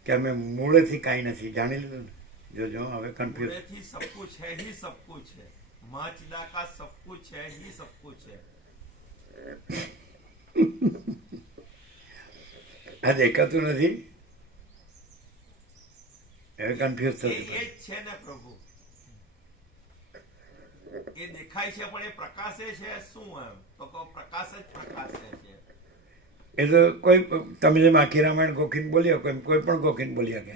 કે અમે મૂળેથી કાંઈ નથી. જાણી લીધું ને? જોજો હવે કન્ફ્યુઝ. पूरेથી सब कुछ है ही सब कुछ है, माँ चिदा का सब कुछ है ही सब कुछ है. આ દેખાતું નથી, હવે કન્ફ્યુઝ એ થતું. જ છે ને પ્રભુ, એ દેખાય છે પણ એ પ્રકાશે છે શું? એમ તો કહો પ્રકાશ જ પ્રકાશે છે. એ તો કોઈ તમે જેમ આખી રામાયણ ગોખીને બોલી શકો એમ કોઈ પણ ગોખીને બોલી શકે.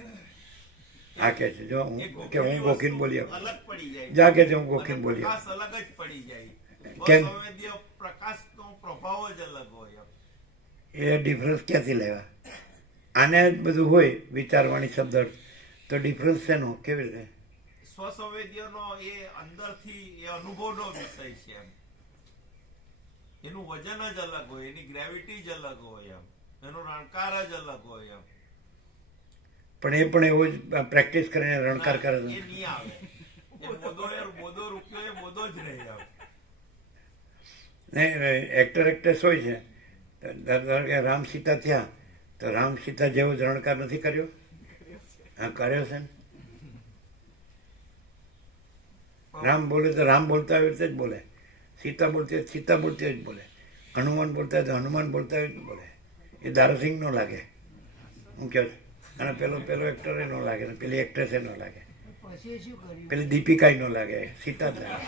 આ કે છે જો હું એ કે હું ગોખીને વસ્તુ બોલી શકું, અલગ પડી જાય જા કે છે હું અને ગોખીને બોલી શકું. પ્રકાશ અલગ જ પડી જાય. કેમ? સ્વસંવેદીય પ્રકાશનો પ્રભાવ જ અલગ હોય. એ ડિફરન્સ ક્યાંથી લેવા? આને જ બધું હોય વિચારવાણી શબ્દ, તો ડિફરન્સ શેનો? કેવી રીતે? સ્વસંવેદીયનો એ અંદરથી એ અનુભવનો વિષય છે એમ. એનું વજન જ અલગ હોય, એની ગ્રેવિટી જ અલગ હોય એમ, એનો રણકાર જ અલગ હોય એમ. પણ એ પણ એવો જ પ્રેક્ટિસ કરીને રણકાર કરે એ છે. નહીં આવે. એ મોદો રૂપિયો એ મોદો જ રહે એમ. નહીં, એક્ટ્રેસ હોય છે. ધારો કે રામ સીતા થયા તો રામ સીતા જેવો જ રણકાર નથી કર્યો? હા, કર્યો છે ને. રામ બોલે તો રામ બોલતા આવી રીતે જ બોલે, સીતા બોલતી હોય સીતા બોલતી હોય જ બોલે, હનુમાન બોલતા હોય તો હનુમાન બોલતા હોય જ બોલે. એ દારાસિંહ નો લાગે, હું કહું છું. અને પેલો એક્ટર ન લાગે ને પેલી એક્ટ્રેસ ન લાગે, પછી શું કર્યું? પેલી દીપિકા ન લાગે, સીતા જ લાગે.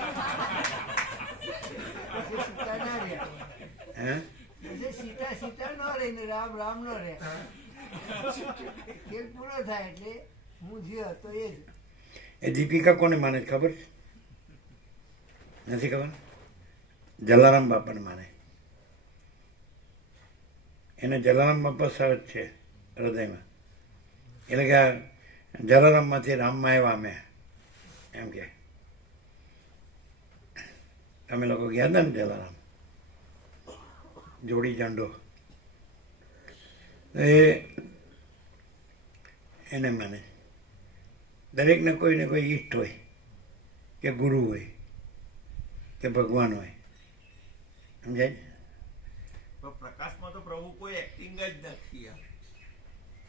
પછી સીતા ના રહ્યા. હે? પછી સીતા ન રહી ને રામ ન રહ્યા. ખેલ પૂરો થાય એટલે હું જે હતો એ જ. એ દીપિકા કોને માને છે ખબર છે? નથી ખબર? જલારામ બાપાને માને. એને જલારામ બાપા સહજ છે હૃદયમાં. એટલે કે આ જલારામમાંથી રામમાં આવ્યા અમે, એમ કે. અમે લોકો ગયા હતા ને જલારામ, જોડી જાંડો, એને માને. દરેકને કોઈને કોઈ ઈષ્ટ હોય કે ગુરુ હોય કે ભગવાન હોય, સમજાય? પણ પ્રકાશમાં તો પ્રભુ કોઈ એક્ટિંગ જ નથી એમ.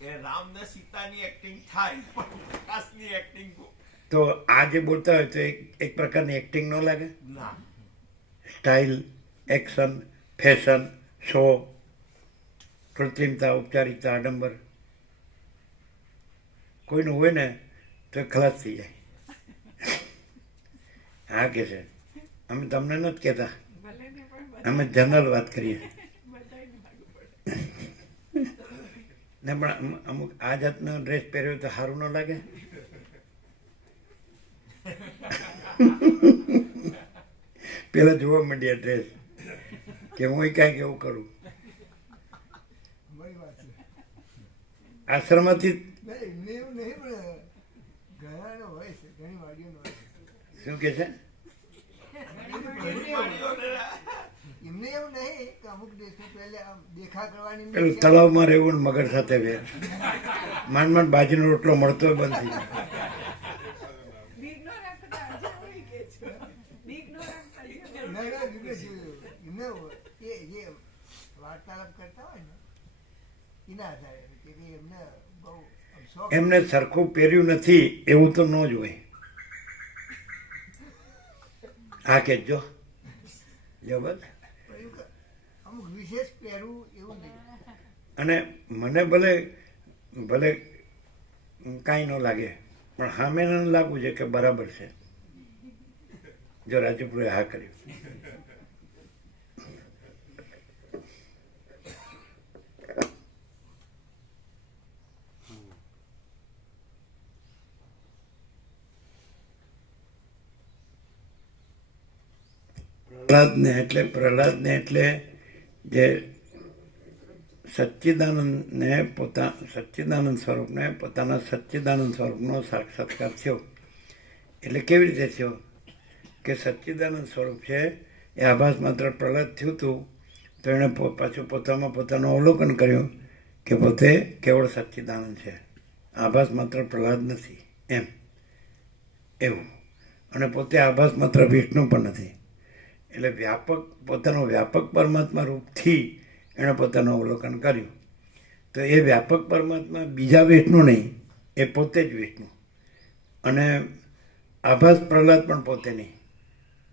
એ રામ ને સીતાની એક્ટિંગ થાય પણ પ્રકાશની એક્ટિંગ તો આ જે બોલતા હોય તો એક પ્રકારની એક્ટિંગ ન લાગે? ના. સ્ટાઇલ, એક્શન, ફેશન, શો, કૃત્રિમતા, ઔપચારિકતા, આડંબર કોઈનું હોય ને તો ખલાસ થઈ જાય. હા કે છે, અમે તમને નથી કહેતા, અમે જનરલ વાત કરીએ. ને પણ અમુક આ જાતનો ડ્રેસ પહેર્યો તો સારું ન લાગે? પેલા જોવા માંડ્યા ડ્રેસ કે હું કાંઈક એવું કરું. મારી વાત છે. આશ્રમમાંથી એમને એવું નહીં પણ ઘણાનો હોય છે, ઘણી વાડીઓનો હોય છે. શું કે છે? એમને એવું નહીં કે અમુક દેશો પહેલા આમ દેખા કરવાની એમની પેલું ઈચ્છા. તળાવમાં રહેવું ને મગર સાથે વેર, માંડ માંડ બાજરીનો રોટલો મળતો હોય બંધ થઈ જાય. ના, ના, એમને જોયું. એમને એ જે વાર્તાલાપ કરતા હોય ને એના આધારે કે ભાઈ એમને બહુ આમ શોખ. એમને સરખું પહેર્યું નથી એવું તો ન જ હોય. હા કે જો બસ. પણ એવું કે અમુક વિશેષ પહેરવું એવું નહીં. અને મને ભલે ભલે કાંઈ ન લાગે પણ સામે ન લાગવું છે કે બરાબર છે. જો રાજપુરે હા કર્યું. પ્રહલાદને એટલે જે સચ્ચિદાનંદ સ્વરૂપને પોતાના સચ્ચિદાનંદ સ્વરૂપનો સાક્ષાત્કાર થયો. એટલે કેવી રીતે થયો કે સચ્ચિદાનંદ સ્વરૂપ છે એ આભાસ માત્ર પ્રહલાદ થયું હતું તો એણે પાછું પોતાનું અવલોકન કર્યું કે પોતે કેવળ સચ્ચિદાનંદ છે, આભાસ માત્ર પ્રહલાદ નથી એમ એવું. અને પોતે આભાસ માત્ર વિષ્ણુ પણ નથી. એટલે પોતાનો વ્યાપક પરમાત્મા રૂપથી એણે પોતાનું અવલોકન કર્યું. તો એ વ્યાપક પરમાત્મા બીજા વિષ્ણુ નહીં, એ પોતે જ વિષ્ણુ. અને આભાસ પ્રહલાદ પણ પોતે નહીં,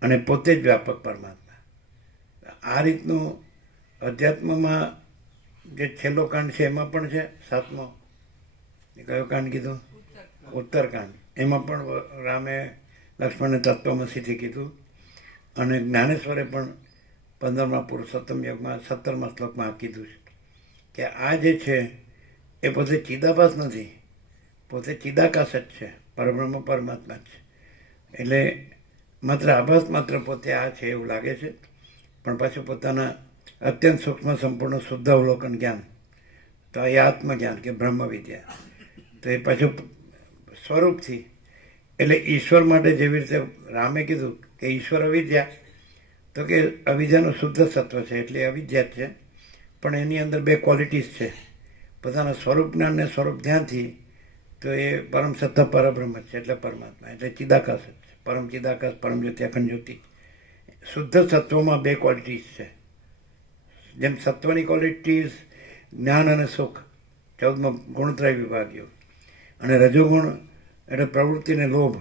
અને પોતે જ વ્યાપક પરમાત્મા. આ રીતનું અધ્યાત્મમાં જે છેલ્લો કાંડ છે એમાં પણ છે, 7મો કયો કાંડ કીધો? ઉત્તરકાંડ. એમાં પણ રામે લક્ષ્મણને તત્વમસીથી કીધું, અને જ્ઞાનેશ્વરે પણ 15મા પુરુષોત્તમ યોગમાં 17મા શ્લોકમાં કીધું કે આ જે છે એ પોતે ચિદાભાસ નથી, પોતે ચિદાકાશ જ છે, પરબ્રહ્મ પરમાત્મા જ છે. એટલે માત્ર આભાસ માત્ર પોતે આ છે એવું લાગે છે, પણ પાછું પોતાના અત્યંત સૂક્ષ્મ સંપૂર્ણ શુદ્ધ અવલોકન જ્ઞાન, તો એ આત્મજ્ઞાન કે બ્રહ્મ વિદ્યા, તો એ પાછું સ્વરૂપથી. એટલે ઈશ્વર માટે જેવી રીતે રામે કીધું કે ઈશ્વર અવિદ્યા, તો કે અવિદ્યાનું શુદ્ધ સત્વ છે એટલે અવિદ્યા જ છે, પણ એની અંદર 2 ક્વોલિટીઝ છે. પોતાના સ્વરૂપ જ્ઞાન ને સ્વરૂપ ધ્યાનથી તો એ પરમ સત્તા પરબ્રહ્મ છે, એટલે પરમાત્મા, એટલે ચિદાકાશ જ છે, પરમ ચિદાકાશ, પરમ જ્યોતિ, અખંડ જ્યોતિ. શુદ્ધ સત્વમાં 2 ક્વોલિટીઝ છે. જેમ સત્વની ક્વોલિટીઝ જ્ઞાન અને સુખ, 14મો ગુણત્રય વિભાગ્યો, અને રજોગુણ એટલે પ્રવૃત્તિને લોભ,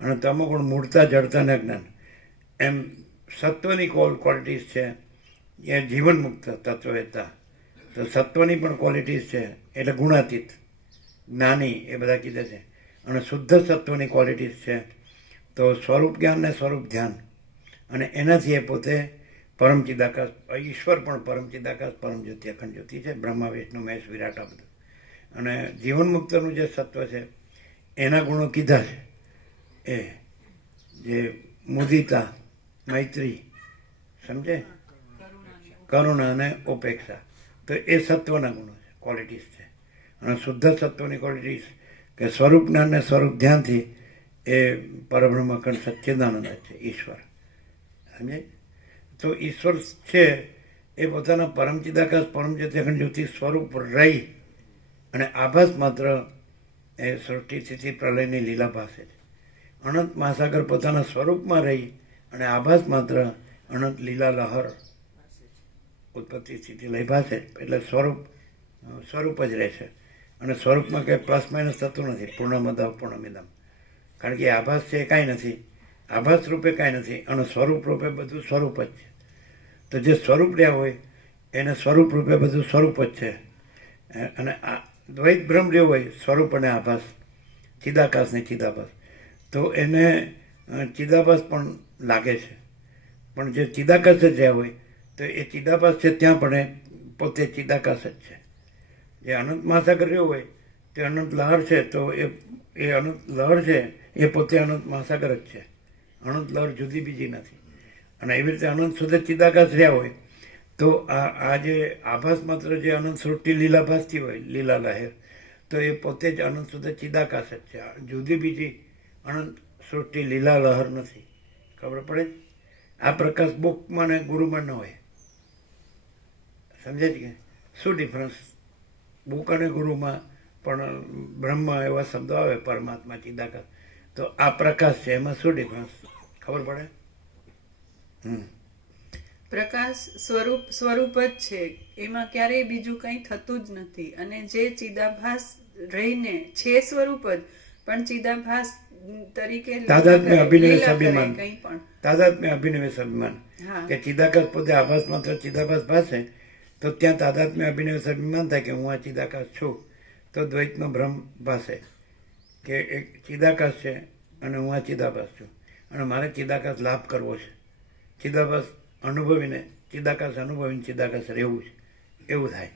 અને તમોગુણ મૂળતા, જડતા અને અજ્ઞાન. એમ સત્વની ક્વોલિટીઝ છે એ જીવન મુક્ત તત્વવેતા. તો સત્વની પણ ક્વોલિટીઝ છે એટલે ગુણાતીત, જ્ઞાની, એ બધા કીધા છે. અને શુદ્ધ સત્વની ક્વોલિટીઝ છે તો સ્વરૂપ જ્ઞાન ને સ્વરૂપ ધ્યાન, અને એનાથી એ પોતે પરમ ચિદાકાશ, ઈશ્વર પણ પરમ ચિદાકાશ, પરમ જ્યોતિ, અખંડ જ્યોતિ છે, બ્રહ્મા, વિષ્ણુ, મહેશ, વિરાટ, આ બધું. અને જીવન મુક્તનું જે સત્વ છે એના ગુણો કીધા છે, એ જે મુદિતા, મૈત્રી, સમજે, કરુણા અને ઉપેક્ષા, તો એ સત્વના ગુણો છે, ક્વોલિટીઝ છે. અને શુદ્ધ સત્વની ક્વોલિટીઝ કે સ્વરૂપ જ્ઞાન ને સ્વરૂપ ધ્યાનથી એ પરબ્રહ્મ અખંડ સચ્ચિદાનંદ છે, ઈશ્વર. સમજે? તો ઈશ્વર છે એ પોતાના પરમ ચિદાકાશ, પરમ જ્યોતિ, અખંડ જ્યોતિ સ્વરૂપ રહી અને આભાસ માત્ર એ સૃષ્ટિ સ્થિતિ પ્રલયની લીલા ભાસે છે. અનંત મહાસાગર પોતાના સ્વરૂપમાં રહી અને આભાસ માત્ર અનંત લીલા લહર ઉત્પત્તિ સ્થિતિ લઈ ભાસે, એટલે સ્વરૂપ જ રહેશે. અને સ્વરૂપમાં કંઈ પ્લસ માઇનસ થતું નથી, પૂર્ણમદ પૂર્ણમિદમ. કારણ કે આભાસ છે એ કાંઈ નથી, આભાસ રૂપે કાંઈ નથી, અને સ્વરૂપ રૂપે બધું સ્વરૂપ જ છે. તો જે સ્વરૂપ રહ્યા હોય એને સ્વરૂપ રૂપે બધું સ્વરૂપ જ છે. અને આ દ્વૈત બ્રહ્મ રહ્યો હોય, સ્વરૂપ અને આભાસ, ચિદાકાશ ને ચિદાભાસ, તો એને ચિદાભાસ પણ લાગે છે. પણ જે ચિદાકાશ જ રહ્યા હોય તો એ ચિદાભાસ છે ત્યાં પણ એ પોતે ચિદાકાશ જ છે. જે અનંત મહાસાગર રહ્યો હોય તે અનંત લહર છે, તો એ અનંત લહર છે એ પોતે અનંત મહાસાગર જ છે. અનંત લહર જુદી બીજી નથી. અને એવી રીતે અનંત સુધી ચિદાકાશ રહ્યા હોય તો આ જે આભાસ માત્ર જે અનંત સૃષ્ટિ લીલાભાસથી હોય, લીલા લહેર, તો એ પોતે જ અનંત સુધી ચિદાકાશ જ છે. જુદી બીજી અનંત સૃષ્ટિ લીલા લહર નથી. ખબર પડે? આ પ્રકાશ બુકમાં ને ગુરુમાં ન હોય. સમજે છે કે શું ડિફરન્સ? બુક અને ગુરુમાં પણ બ્રહ્મ એવા શબ્દો આવે, પરમાત્મા, ચિદાકાશ, તો આ પ્રકાશ છે, એમાં શું ડિફરન્સ? ખબર પડે? પ્રકાશ સ્વરૂપ જ છે, એમાં ક્યારેય બીજું કંઈ થતું જ નથી. અને જે ચિદાભાસ રહીને છે સ્વરૂપ જ, પણ ચિદાભાસ તરીકે તાદાત્મ્ય અભિનિવેશ અભિમાન, કંઈ પણ તાદાત્મ્ય અભિનિવેશ અભિમાન, કે ચિદાકાશ પોતે આભાસ માત્ર ચિદાભાસ ભાસે તો ત્યાં તાદાત્મ્ય અભિનિવેશ અભિમાન થાય કે હું આ ચિદાકાશ છું. તો દ્વૈતનો ભ્રમ ભાસે કે એક ચિદાકાશ છે અને હું આ ચિદાભાસ છું, અને મારે ચિદાકાશ લાભ કરવો છે, ચિદાભાસ અનુભવીને ચિદાકાશ રહેવું છે, એવું થાય.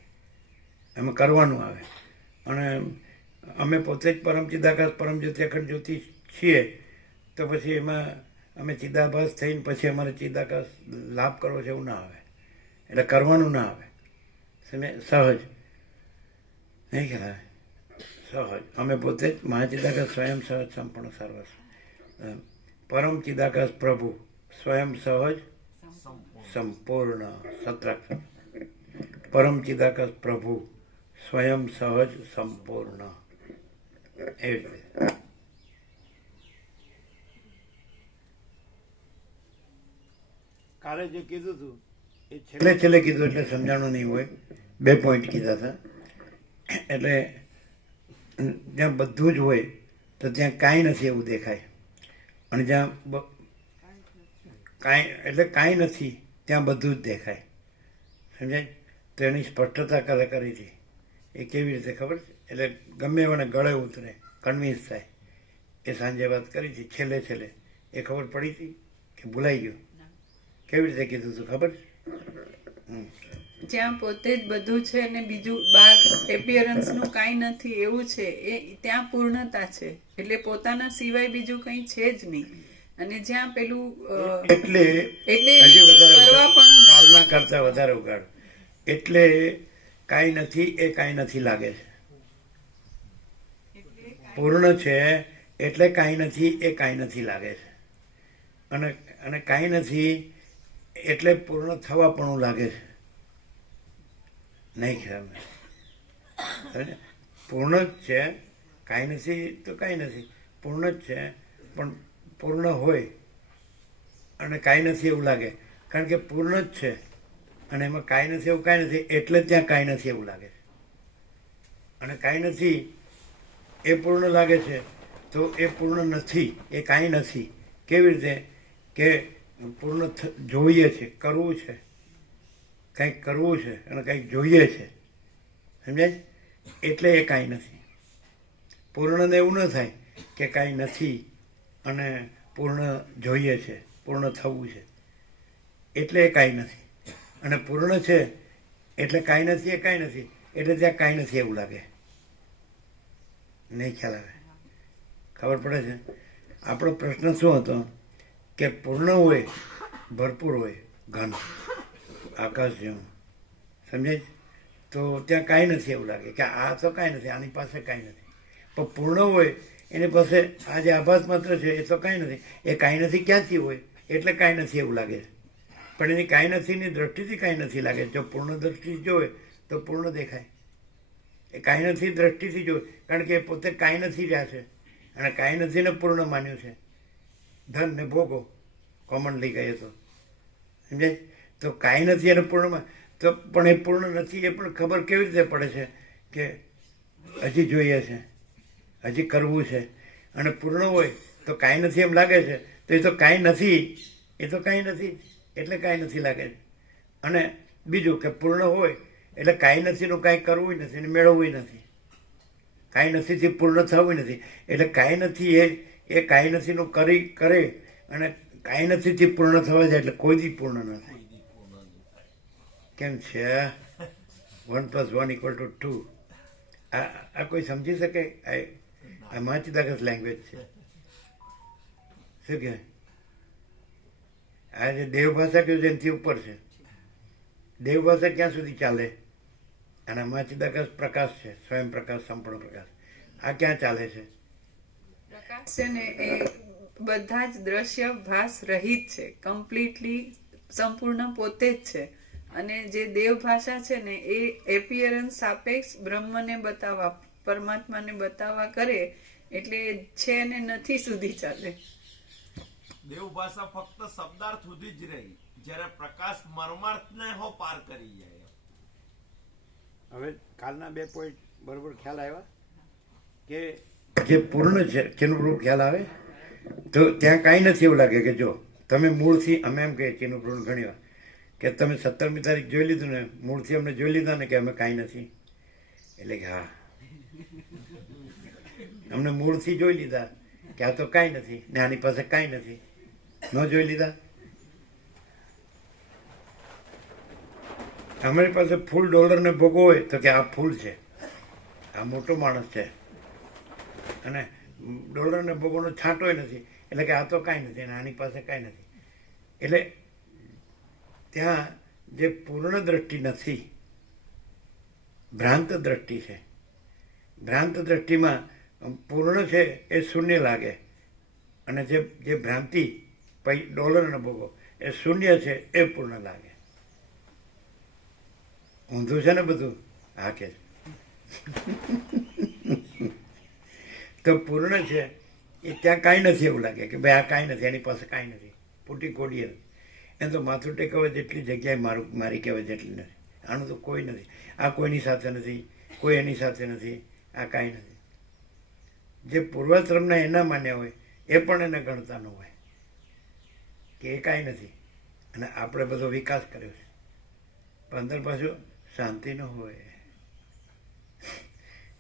એમાં કરવાનું આવે. અને અમે પોતે જ પરમ ચિદાકાશ, પરમ જ્યોતિ, અખંડ જ્યોતિ છીએ, તો પછી એમાં અમે ચિદાભાસ થઈને પછી અમારે ચિદાકાશ લાભ કરવો છે એવું ના આવે, એટલે કરવાનું ના આવે, સહજ નહીં ખ્યાલ આવે, સહજ. અમે પોતે જ મહાચિદાકાશ સ્વયં સહજ સંપૂર્ણ સર્વસ્વ, પરમ ચિદાકાશ પ્રભુ સ્વયં સહજ સંપૂર્ણ સત્રાક્ષર, પરમ ચિદાકાશ પ્રભુ સ્વયં સહજ સંપૂર્ણ, એવી રીતે. કાલે જે કીધું હતું એ છેલ્લે કીધું એટલે સમજાણું નહીં હોય, 2 પોઈન્ટ કીધા હતા. એટલે જ્યાં બધું જ હોય તો ત્યાં કાંઈ નથી એવું દેખાય, અને જ્યાં કાંઈ નથી ત્યાં બધું જ દેખાય, સમજાય? તો એની સ્પષ્ટતા કરી હતી. એ કેવી રીતે ખબર છે? એટલે ગમે એવાને ગળે ઉતરે, કન્વિન્સ થાય. એ સાંજે વાત કરી હતી છેલ્લે. એ ખબર પડી હતી કે ભૂલાઈ ગયું? કેવી રીતે કીધું હતું ખબર? જ્યાં પોતે જ બધું છે અને બીજું બહાર એપિયરન્સ નું કાંઈ નથી એવું છે, એ ત્યાં પૂર્ણતા છે. એટલે પોતાના સિવાય બીજું કંઈ છે જ નહીં. અને જ્યાં પેલું એટલે હજી વધારે કાલના કરતા વધારે ઉગાડ. એટલે કાંઈ નથી એ કાંઈ નથી લાગે છે. પૂર્ણ છે એટલે કાંઈ નથી એ કાંઈ નથી લાગે છે. અને કાંઈ નથી એટલે પૂર્ણ થવા પણ લાગે છે. નહીં ખ્યાલ? પૂર્ણ જ છે, કાંઈ નથી તો કાંઈ નથી, પૂર્ણ જ છે. પણ પૂર્ણ હોય અને કાંઈ નથી એવું લાગે, કારણ કે પૂર્ણ જ છે અને એમાં કાંઈ નથી એવું કાંઈ નથી, એટલે ત્યાં કાંઈ નથી એવું લાગે છે. અને કાંઈ નથી એ પૂર્ણ લાગે છે, તો એ પૂર્ણ નથી, એ કાંઈ નથી. કેવી રીતે? કે પૂર્ણ જોઈએ છે, કરવું છે, કંઈક કરવું છે અને કંઈક જોઈએ છે, સમજાય? એટલે એ કાંઈ નથી. પૂર્ણને એવું ન થાય કે કાંઈ નથી અને પૂર્ણ જોઈએ છે, પૂર્ણ થવું છે, એટલે એ કાંઈ નથી. અને પૂર્ણ છે એટલે કાંઈ નથી એ કાંઈ નથી, એટલે ત્યાં કાંઈ નથી એવું લાગે. નહીં ખ્યાલ આવે? ખબર પડે છે? આપણો પ્રશ્ન શું હતો કે પૂર્ણ હોય, ભરપૂર હોય, ઘન આકાશ જેવું, સમજાય? તો ત્યાં કાંઈ નથી એવું લાગે કે આ તો કાંઈ નથી, આની પાસે કાંઈ નથી. પણ પૂર્ણ હોય એની પાસે આ જે આભાસ માત્ર છે એ તો કાંઈ નથી. એ કાંઈ નથી ક્યાંથી હોય? એટલે કાંઈ નથી એવું લાગે છે. પણ એની કાંઈ નથીની દ્રષ્ટિથી કાંઈ નથી લાગે. જો પૂર્ણ દ્રષ્ટિથી જોવે તો પૂર્ણ દેખાય. એ કાંઈ નથી દ્રષ્ટિથી જોવે, કારણ કે એ પોતે કાંઈ નથી રહ્યા છે અને કાંઈ નથીને પૂર્ણ માન્યું છે. ધન ને ભોગો કોમનલી કહીએ તો, સમજાય? તો કાંઈ નથી અને પૂર્ણમાં તો પણ એ પૂર્ણ નથી એ પણ ખબર કેવી રીતે પડે છે કે હજી જોઈએ છે, હજી કરવું છે. અને પૂર્ણ હોય તો કાંઈ નથી એમ લાગે છે, તો એ તો કાંઈ નથી, એ તો કાંઈ નથી એટલે કાંઈ નથી લાગે છે. અને બીજું કે પૂર્ણ હોય એટલે કાંઈ નથીનું કાંઈ કરવું નથી અને મેળવવું નથી. કાંઈ નથીથી પૂર્ણ થવું નથી, એટલે કાંઈ નથી એ કાંઈ નથીનું કરે અને કાંઈ નથીથી પૂર્ણ થવા જાય એટલે કોઈ દી પૂર્ણ ન થાય. કેમ છે? 1 + 1 = 2. આ કોઈ સમજી શકે? આ મહાચિદાકાશ લેંગ્વેજ છે. શું કહેવાય? આ જે દેવભાષા કહ્યું છે એનાથી ઉપર છે. દેવભાષા ક્યાં સુધી ચાલે? અને મહાચિદાકાશ પ્રકાશ છે, સ્વયં પ્રકાશ, સંપૂર્ણ પ્રકાશ. આ ક્યાં ચાલે છે? પ્રકાશ છે ને એ બધા જ દ્રશ્ય ભાસ રહિત છે, કમ્પ્લીટલી સંપૂર્ણ પોતે જ છે. અને જે દેવ ભાષા છે ને એ એપિયરન્સ સાપેક્ષ બ્રહ્મને બતાવવા, પરમાત્માને બતાવવા કરે, એટલે છે ને નથી સુધી ચાલે. દેવ ભાષા ફક્ત શબ્દાર્થ સુધી જ રહી, જ્યારે પ્રકાશ મર્માર્થને હો પાર કરી જાય. હવે કાલના 2 પોઈન્ટ બરોબર ખ્યાલ આવ્યા કે જે પૂર્ણ છે તેનું રૂપ ખ્યાલ આવે તો ત્યાં કાંઈ નથી એવું લાગે. કે જો તમે મૂળથી, અમે એમ કહીએ ચીનું પૂર્ણ ઘણી વાર કે તમે 17મી તારીખ જોઈ લીધું ને, મૂળથી અમને જોઈ લીધા ને કે અમે કાંઈ નથી, એટલે કે હા, અમને મૂળથી જોઈ લીધા કે આ તો કાંઈ નથી ને આની પાસે કાંઈ નથી. ન જોઈ લીધા? અમારી પાસે ફૂલ ડોલરને ભોગવો હોય તો કે આ ફૂલ છે, આ મોટો માણસ છે, અને ડોલરને ભોગવવાનો છાંટોય નથી, એટલે કે આ તો કાંઈ નથી અને આની પાસે કાંઈ નથી. એટલે ત્યાં જે પૂર્ણ દ્રષ્ટિ નથી, ભ્રાંત દ્રષ્ટિ છે. ભ્રાંત દ્રષ્ટિમાં પૂર્ણ છે એ શૂન્ય લાગે અને જે ભ્રાંતિ ડોલરનો ભોગો એ શૂન્ય છે એ પૂર્ણ લાગે. ઊંધું છે ને બધું? હા કે તો પૂર્ણ છે એ ત્યાં કાંઈ નથી એવું લાગે કે ભાઈ આ કાંઈ નથી, એની પાસે કાંઈ નથી, ફૂટી કોડીએ નથી. એમ તો માથું ટેકવે જેટલી જગ્યાએ મારી કહેવાય જેટલી નથી. આનું તો કોઈ નથી. આ કોઈની સાથે નથી, કોઈ એની સાથે નથી, આ કાંઈ નથી. જે પૂર્વાશ્રમના એના માન્યા હોય એ પણ એને ગણતા ન હોય કે એ કાંઈ નથી અને આપણે બધો વિકાસ કર્યો છે. પણ અંદર પાછું શાંતિ ન હોય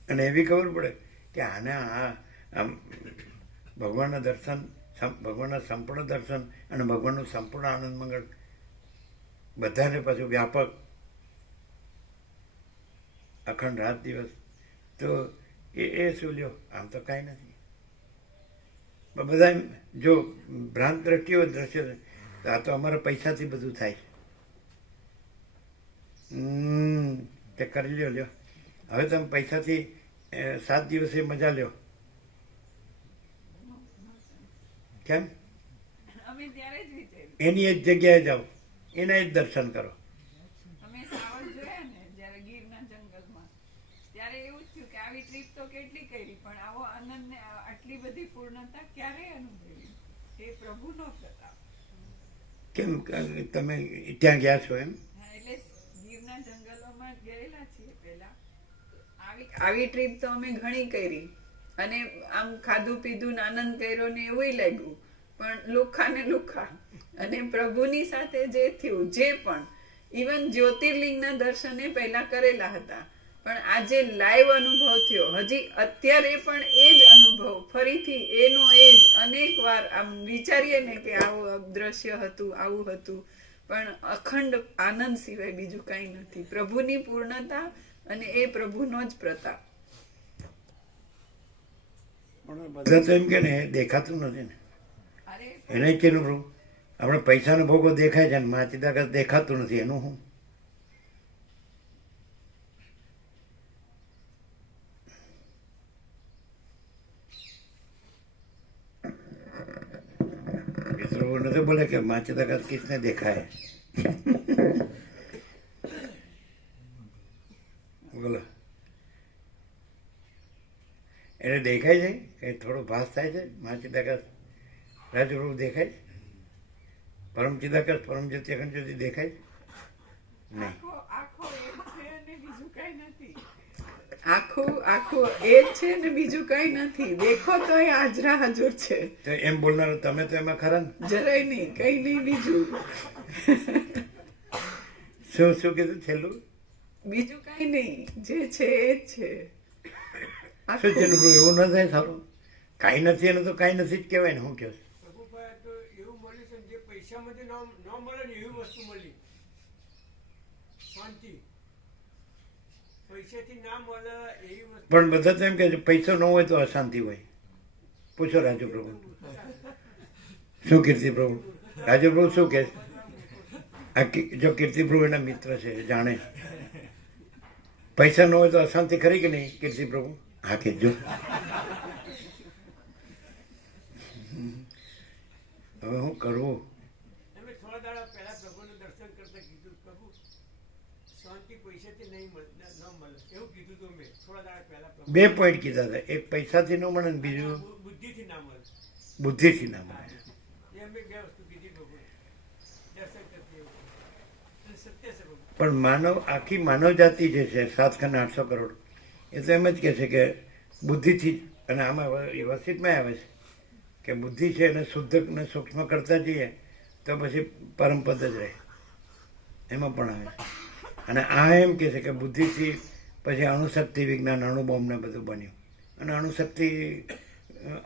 અને એવી ખબર પડે કે આને આમ ભગવાનના દર્શન, ભગવાનના સંપૂર્ણ દર્શન અને ભગવાનનું સંપૂર્ણ આનંદ મંગળ બધાને પાછું વ્યાપક અખંડ રાત દિવસ. તો એ શું લ્યો, આમ તો કાંઈ નથી. બધા જો ભ્રાંત દ્રષ્ટિ હોય દ્રશ્ય તો આ તો અમારા પૈસાથી બધું થાય છે. તે કરી લ્યો. હવે તમે પૈસાથી 7 દિવસે મજા લ્યો. કેમ? એની એક જગ્યાએ જાઓ, એના જ દર્શન કરો. અમે સાવજ જોયા ને જ્યારે ગીરના જંગલમાં, ત્યારે એવું જ થયું કે આવી ટ્રીપ તો કેટલી કરી પણ આવો આનંદ ને આટલી બધી પૂર્ણતા ક્યારેય અનુભવી. એ પ્રભુનો પ્રતાપ. કેમ તમે ત્યાં ગયા છો એમ? એટલે ગીરના જંગલોમાં ગયેલા છીએ પહેલા. આવી ટ્રીપ તો અમે ઘણી કરી અને આમ ખાધું પીધું ને આનંદ કર્યો ને એવું લાગ્યું, પણ લુખા ને લુખા. અને પ્રભુની સાથે જે થયું, જે પણ ઇવન જ્યોતિર્લિંગના દર્શને પહેલા કરેલા હતા, પણ આજે લાઈવ અનુભવ થયો. હજી અત્યારે પણ એ જ અનુભવ ફરીથી એનો એ જ અનેક વાર આમ વિચારીએ ને કે આવું દ્રશ્ય હતું, આવું હતું, પણ અખંડ આનંદ સિવાય બીજું કંઈ નથી. પ્રભુની પૂર્ણતા અને એ પ્રભુનો જ પ્રતાપ. બધા તો એમ કે ને દેખાતું નથી ને, એને જ કેનું પ્રભુ આપણે પૈસાનો ભોગો દેખાય છે ને માચીદા દેખાતું નથી, એનું શું? પ્રભુ નથી બોલે કે માચીદા કિસને દેખાય? બોલો, એને દેખાય છે કે થોડો ભાસ થાય છે? મહાચિદાકાશ રાજપ્રભુ દેખાય છે? પરમ ચિદાકાશ પરમ જ્યોતિ અખંડ જ્યોતિ દેખાય છે? નહીં. આખું એ જ છે ને બીજું કઈ નથી. દેખો તો એ હાજરા હાજર છે. તો એમ બોલનાર તમે તો એમાં ખરા ને? જરાય નહીં, કઈ નહીં બીજું. શું કીધું છેલ્લું? બીજું કઈ નહીં, જે છે એ જ છે. શું છેલ્લું એવું ન થાય? સારું કાંઈ નથી એને તો કાંઈ નથી જ કહેવાય ને. શું કહે? પ્રભુભાઈ તો એવું મળ્યું છે જે પૈસામાંથી ન મળે ને એવી વસ્તુ મળી. શાંતિ પૈસાથી ના મળે એવી વસ્તુ. પણ બધા તો એમ કહે છે પૈસો ન હોય તો અશાંતિ હોય. પૂછો રાજુ પ્રભુ. શું કીર્તિ પ્રભુ? રાજુ પ્રભુ શું કહે? જો કીર્તિ પ્રભુ એના મિત્ર છે, જાણે પૈસા ન હોય તો અશાંતિ ખરી કે નહીં કીર્તિ પ્રભુ? હા કહેજો. હવે શું કરવું? અમે થોડા દાડા પહેલા પ્રભુનું દર્શન કરતા કીધું પ્રભુ શાંતિ પૈસાથી નહીં મળે, ન મળે એવું કીધું હતું. મેં થોડા દાડા પહેલા પ્રભુ 2 પોઈન્ટ કીધા હતા. એક પૈસાથી ન મળે ને બીજું બુદ્ધિથી ના મળે. બુદ્ધિથી ના મળે. એ અમે 2 વસ્તુ કીધી પ્રભુ દર્શન કરતી એવું. સત્ય છે પ્રભુ. પણ આખી માનવ જાતિ જે છે 7,800 કરોડ, એ તો એમ જ કહે છે કે બુદ્ધિથી, અને આમાં વસિતમાં આવે છે કે બુદ્ધિ છે એને શુદ્ધ ને સૂક્ષ્મ કરતા જઈએ તો પછી પરમપદ જ રહે. એમાં પણ આવે છે. અને આ એમ કહે છે કે બુદ્ધિથી પછી અણુશક્તિ વિજ્ઞાન, અણુબોમ્બ ને બધું બન્યું. અને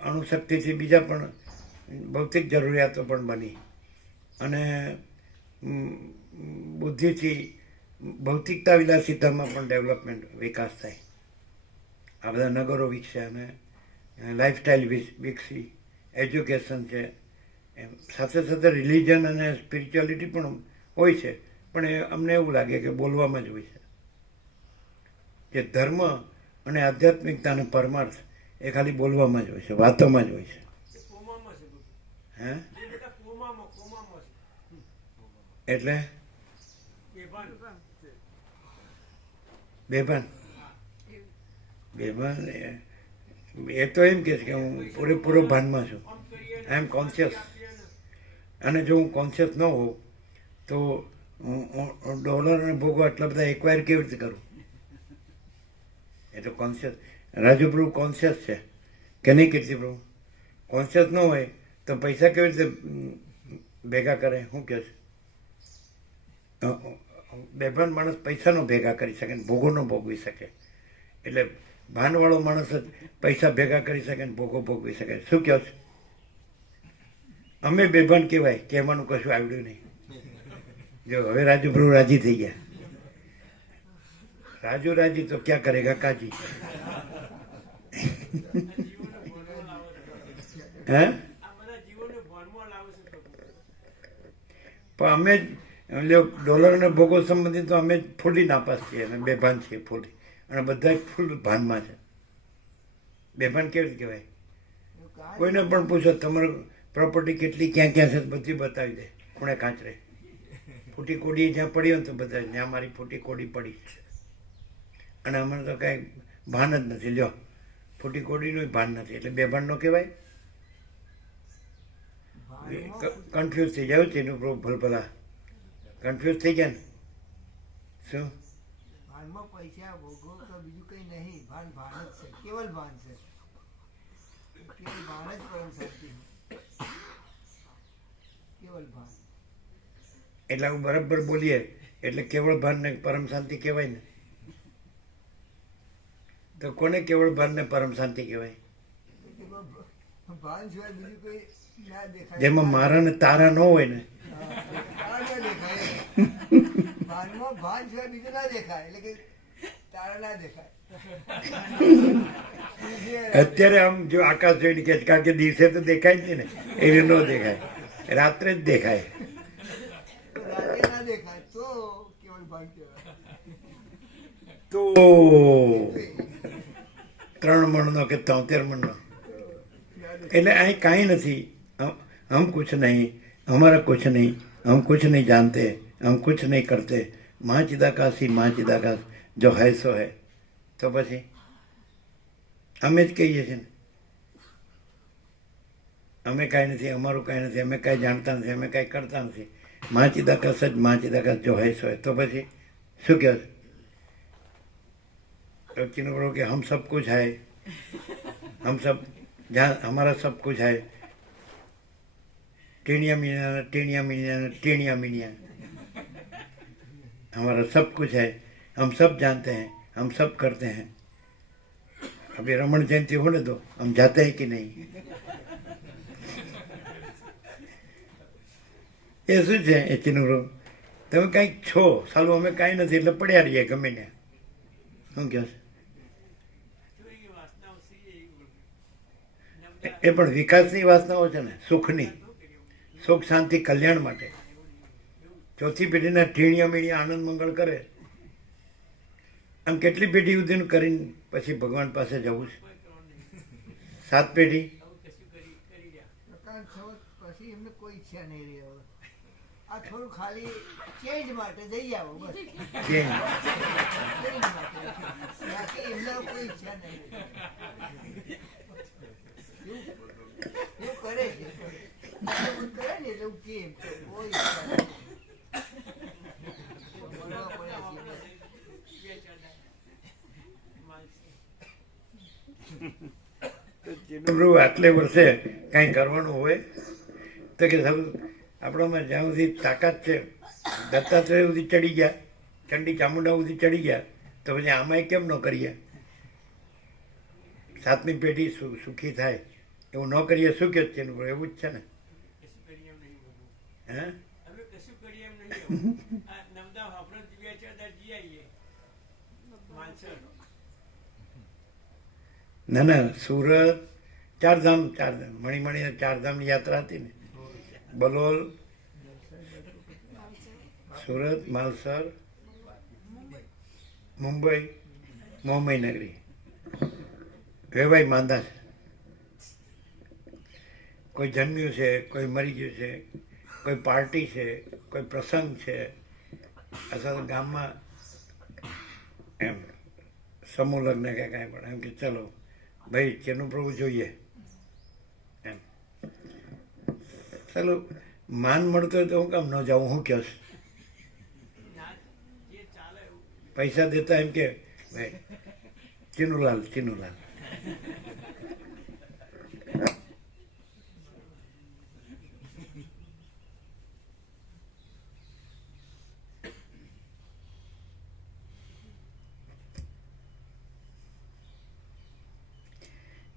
અણુશક્તિથી બીજા પણ ભૌતિક જરૂરિયાતો પણ બની. અને બુદ્ધિથી ભૌતિકતા વિલાસિતામાં પણ ડેવલપમેન્ટ, વિકાસ થાય. આ બધા નગરો વિકસ્યા અને લાઈફસ્ટાઈલ વિકસી એજ્યુકેશન છે, એમ સાથે સાથે રિલિજન અને સ્પિરિચ્યુઆલિટી પણ હોય છે, પણ એ અમને એવું લાગે કે બોલવામાં જ હોય છે. જે ધર્મ અને આધ્યાત્મિકતા અને પરમાર્થ એ ખાલી બોલવામાં જ હોય છે, વાતોમાં જ હોય છે. એ કોમામાં છે બધું. હે એ બધા કોમામાં છે. એટલે બેભાન. બેભાન બેભાન એ તો એમ કે છે કે હું પૂરેપૂરો ભાનમાં છું, આમ કરીએ ને આઈ એમ કોન્શિયસ. આપીએ ને. અને જો હું કોન્શિયસ ન હોઉં તો હું ડોલર અને ભોગો આટલા બધા એક્વાયર કેવી રીતે કરું? એ તો કોન્શિયસ. રાજુ પ્રભુ કોન્શિયસ છે કે નહીં કીર્તિ પ્રભુ? કોન્શિયસ ન હોય તો પૈસા કેવી રીતે ભેગા કરે? શું કહે છે? બેભાન માણસ પૈસા નો ભેગા કરી શકે ને ભોગો ન ભોગવી શકે. એટલે ભાનવાળો માણસ જ પૈસા ભેગા કરી શકે ને ભોગો ભોગવી શકે. શું કહો છો? અમે બેભાન કહેવાય, કહેવાનું કશું આવડ્યું નહીં. જો હવે રાજુ પ્રભુ રાજી થઈ ગયા. રાજુ રાજી તો ક્યાં કરેગા કાજી. હે? આ બધા જીવોને ભાનમાં લાવે છે પ્રભુ. પણ અમે જ ડોલર અને ભોગો સંબંધિત તો અમે જ ફૂલી નાપાસ છીએ અને બેભાન છીએ ફૂલી, અને બધા જ ફૂલ ભાનમાં છે. બેભાન કેવી રીતે કહેવાય? કોઈને પણ પૂછો તમારું પ્રોપર્ટી કેટલી ક્યાં ક્યાં છે બધી બતાવી દે, ખૂણે કાંચરે. ફૂટી કોડી જ્યાં પડી હોય ને તો બધા જ્યાં મારી ફૂટી કોડી પડી છે. અને અમને તો કાંઈ ભાન જ નથી. લ્યો, ફૂટી કોડીનું ભાન નથી, એટલે બેભાન નો કહેવાય. કન્ફ્યુઝ થઈ જાય છે એનું ભલભલા. કન્ફ્યુઝ થઈ ગયા ને? શું ભાનમાં પૈસા ભોગવો તો બીજું કઈ નહીં, ભાન ભાન જ છે, કેવલ ભાન છે. કેવલ ભાન જ પરમ શાંતિ, કેવલ ભાન. એટલે આવું બરાબર બોલીએ એટલે કેવળ ભાન ને પરમ શાંતિ કહેવાય ને? તો કોને કેવળ ભાન ને પરમ શાંતિ કહેવાય? ભાન સિવાય બીજું કોઈ ના દેખાય. જેમાં મારા ને તારા ન હોય ને. તારા ના દેખાય. ભાનમાં ભાન સિવાય બીજું ના દેખાય, એટલે કે તારા ના દેખાય. અત્યારે આમ જો આકાશ જોઈને કે કારણ કે દિવસે તો દેખાય જ નહીં ને, એને ન દેખાય, રાત્રે જ દેખાય. રાતે ના દેખાય તો કેવલ ભાન કહેવાય. તો 3 મણનો કે 73 મણનો. એટલે અહીં કાંઈ નથી. હમ કુછ નહીં, હમારા કુછ નહીં, હમ કુછ નહીં જાનતે, હમ કુછ નહીં કરતે, મા ચિદાકાશી મા ચિદાકાશ જો હૈ સો હૈ. તો પછી અમે જ કહીએ છીએ ને અમે કાંઈ નથી, અમારું કાંઈ નથી, અમે કાંઈ જાણતા નથી, અમે કાંઈ કરતા નથી. મા ચિદાકાશ જ મા ચિદાકાશ જો હૈ સો હૈ. તો પછી શું કહે છે? ચીનું બોલો કે हम सब कुछ है, हम सब जहाँ हमारा सब कुछ है. टेनिया मिनिया टेनिया मिनिया टेनिया मिनिया, हमारा सब कुछ है, हम सब जानते हैं, हम सब करते हैं. अभी रमण जयंती होने दो, हम जाते हैं कि नहीं? એ શું છે એ ચીનું? તમે કંઈક છો, સાલું અમે કાંઈ નથી એટલે પડ્યા રહીએ ગમે ને. શું કહે છે? ચોરી વાસનાઓ છે એ એ પણ વિકાસની વાસનાઓ છે ને, સુખની, સુખ શાંતિ કલ્યાણ માટે. ચોથી પેઢીના ટીણીયા મીણીયા આનંદ મંગળ કરે. આમ કેટલી પેઢી સુધીનું કરીને પછી ભગવાન પાસે જવું છે? 7 પેઢી. પ્રકાંડ થયો પછી એમને કોઈ ઈચ્છા નહીં રહી હવે. આ થોડું ખાલી ચેન્જ માટે જઈ આવો બસ. ચેન્જ. ચેન્જ માટે. બાકી એમને કોઈ ઈચ્છા નહીં રહી. એવું કરે છે. એવું કરે ને એટલે હું કેમ કોઈ ઈચ્છા નહીં. ભણવા પડે છે. પ્રભુ આટલે વર્ષે કાંઈ કરવાનું હોય તો કે આપણામાં જ્યાં સુધી તાકાત છે, દત્તાત્રેય સુધી ચડી ગયા, ચંડી ચામુંડા સુધી ચડી ગયા, તો પછી આમાંય કેમ ન કરીએ? 7મી પેઢી સુખી થાય એવું ન કરીએ. શું કે છે એનું? એવું જ છે ને. હે? અમે કશું કરીએ એમ નહીં. આ નમદા આપણે 2-4 દાડ જઈ આવીએ માનસર. ના ના, સુરત, ચારધામ મણીમણીને ચારધામની યાત્રા હતી ને, બલોલ, સુરત, માલસર, મુંબઈ, મુંબઈ નગરી, વેવાઈ માંદા છે. કોઈ જન્મ્યું છે, કોઈ મરી ગયું છે, કોઈ પાર્ટી છે, કોઈ પ્રસંગ છે, અથવા તો ગામમાં એમ સમૂહ લગ્ન કે કાંઈ પણ એમ કે ચલો ભાઈ ચેનું પ્રભુ જોઈએ એમ. ચાલો માન મળતો હોય તો હું કામ ન જાઉં, હું કહું છું. જે ચાલે એવું પૈસા દેતા એમ કે ભાઈ ચીનુલાલ ચીનુલાલ.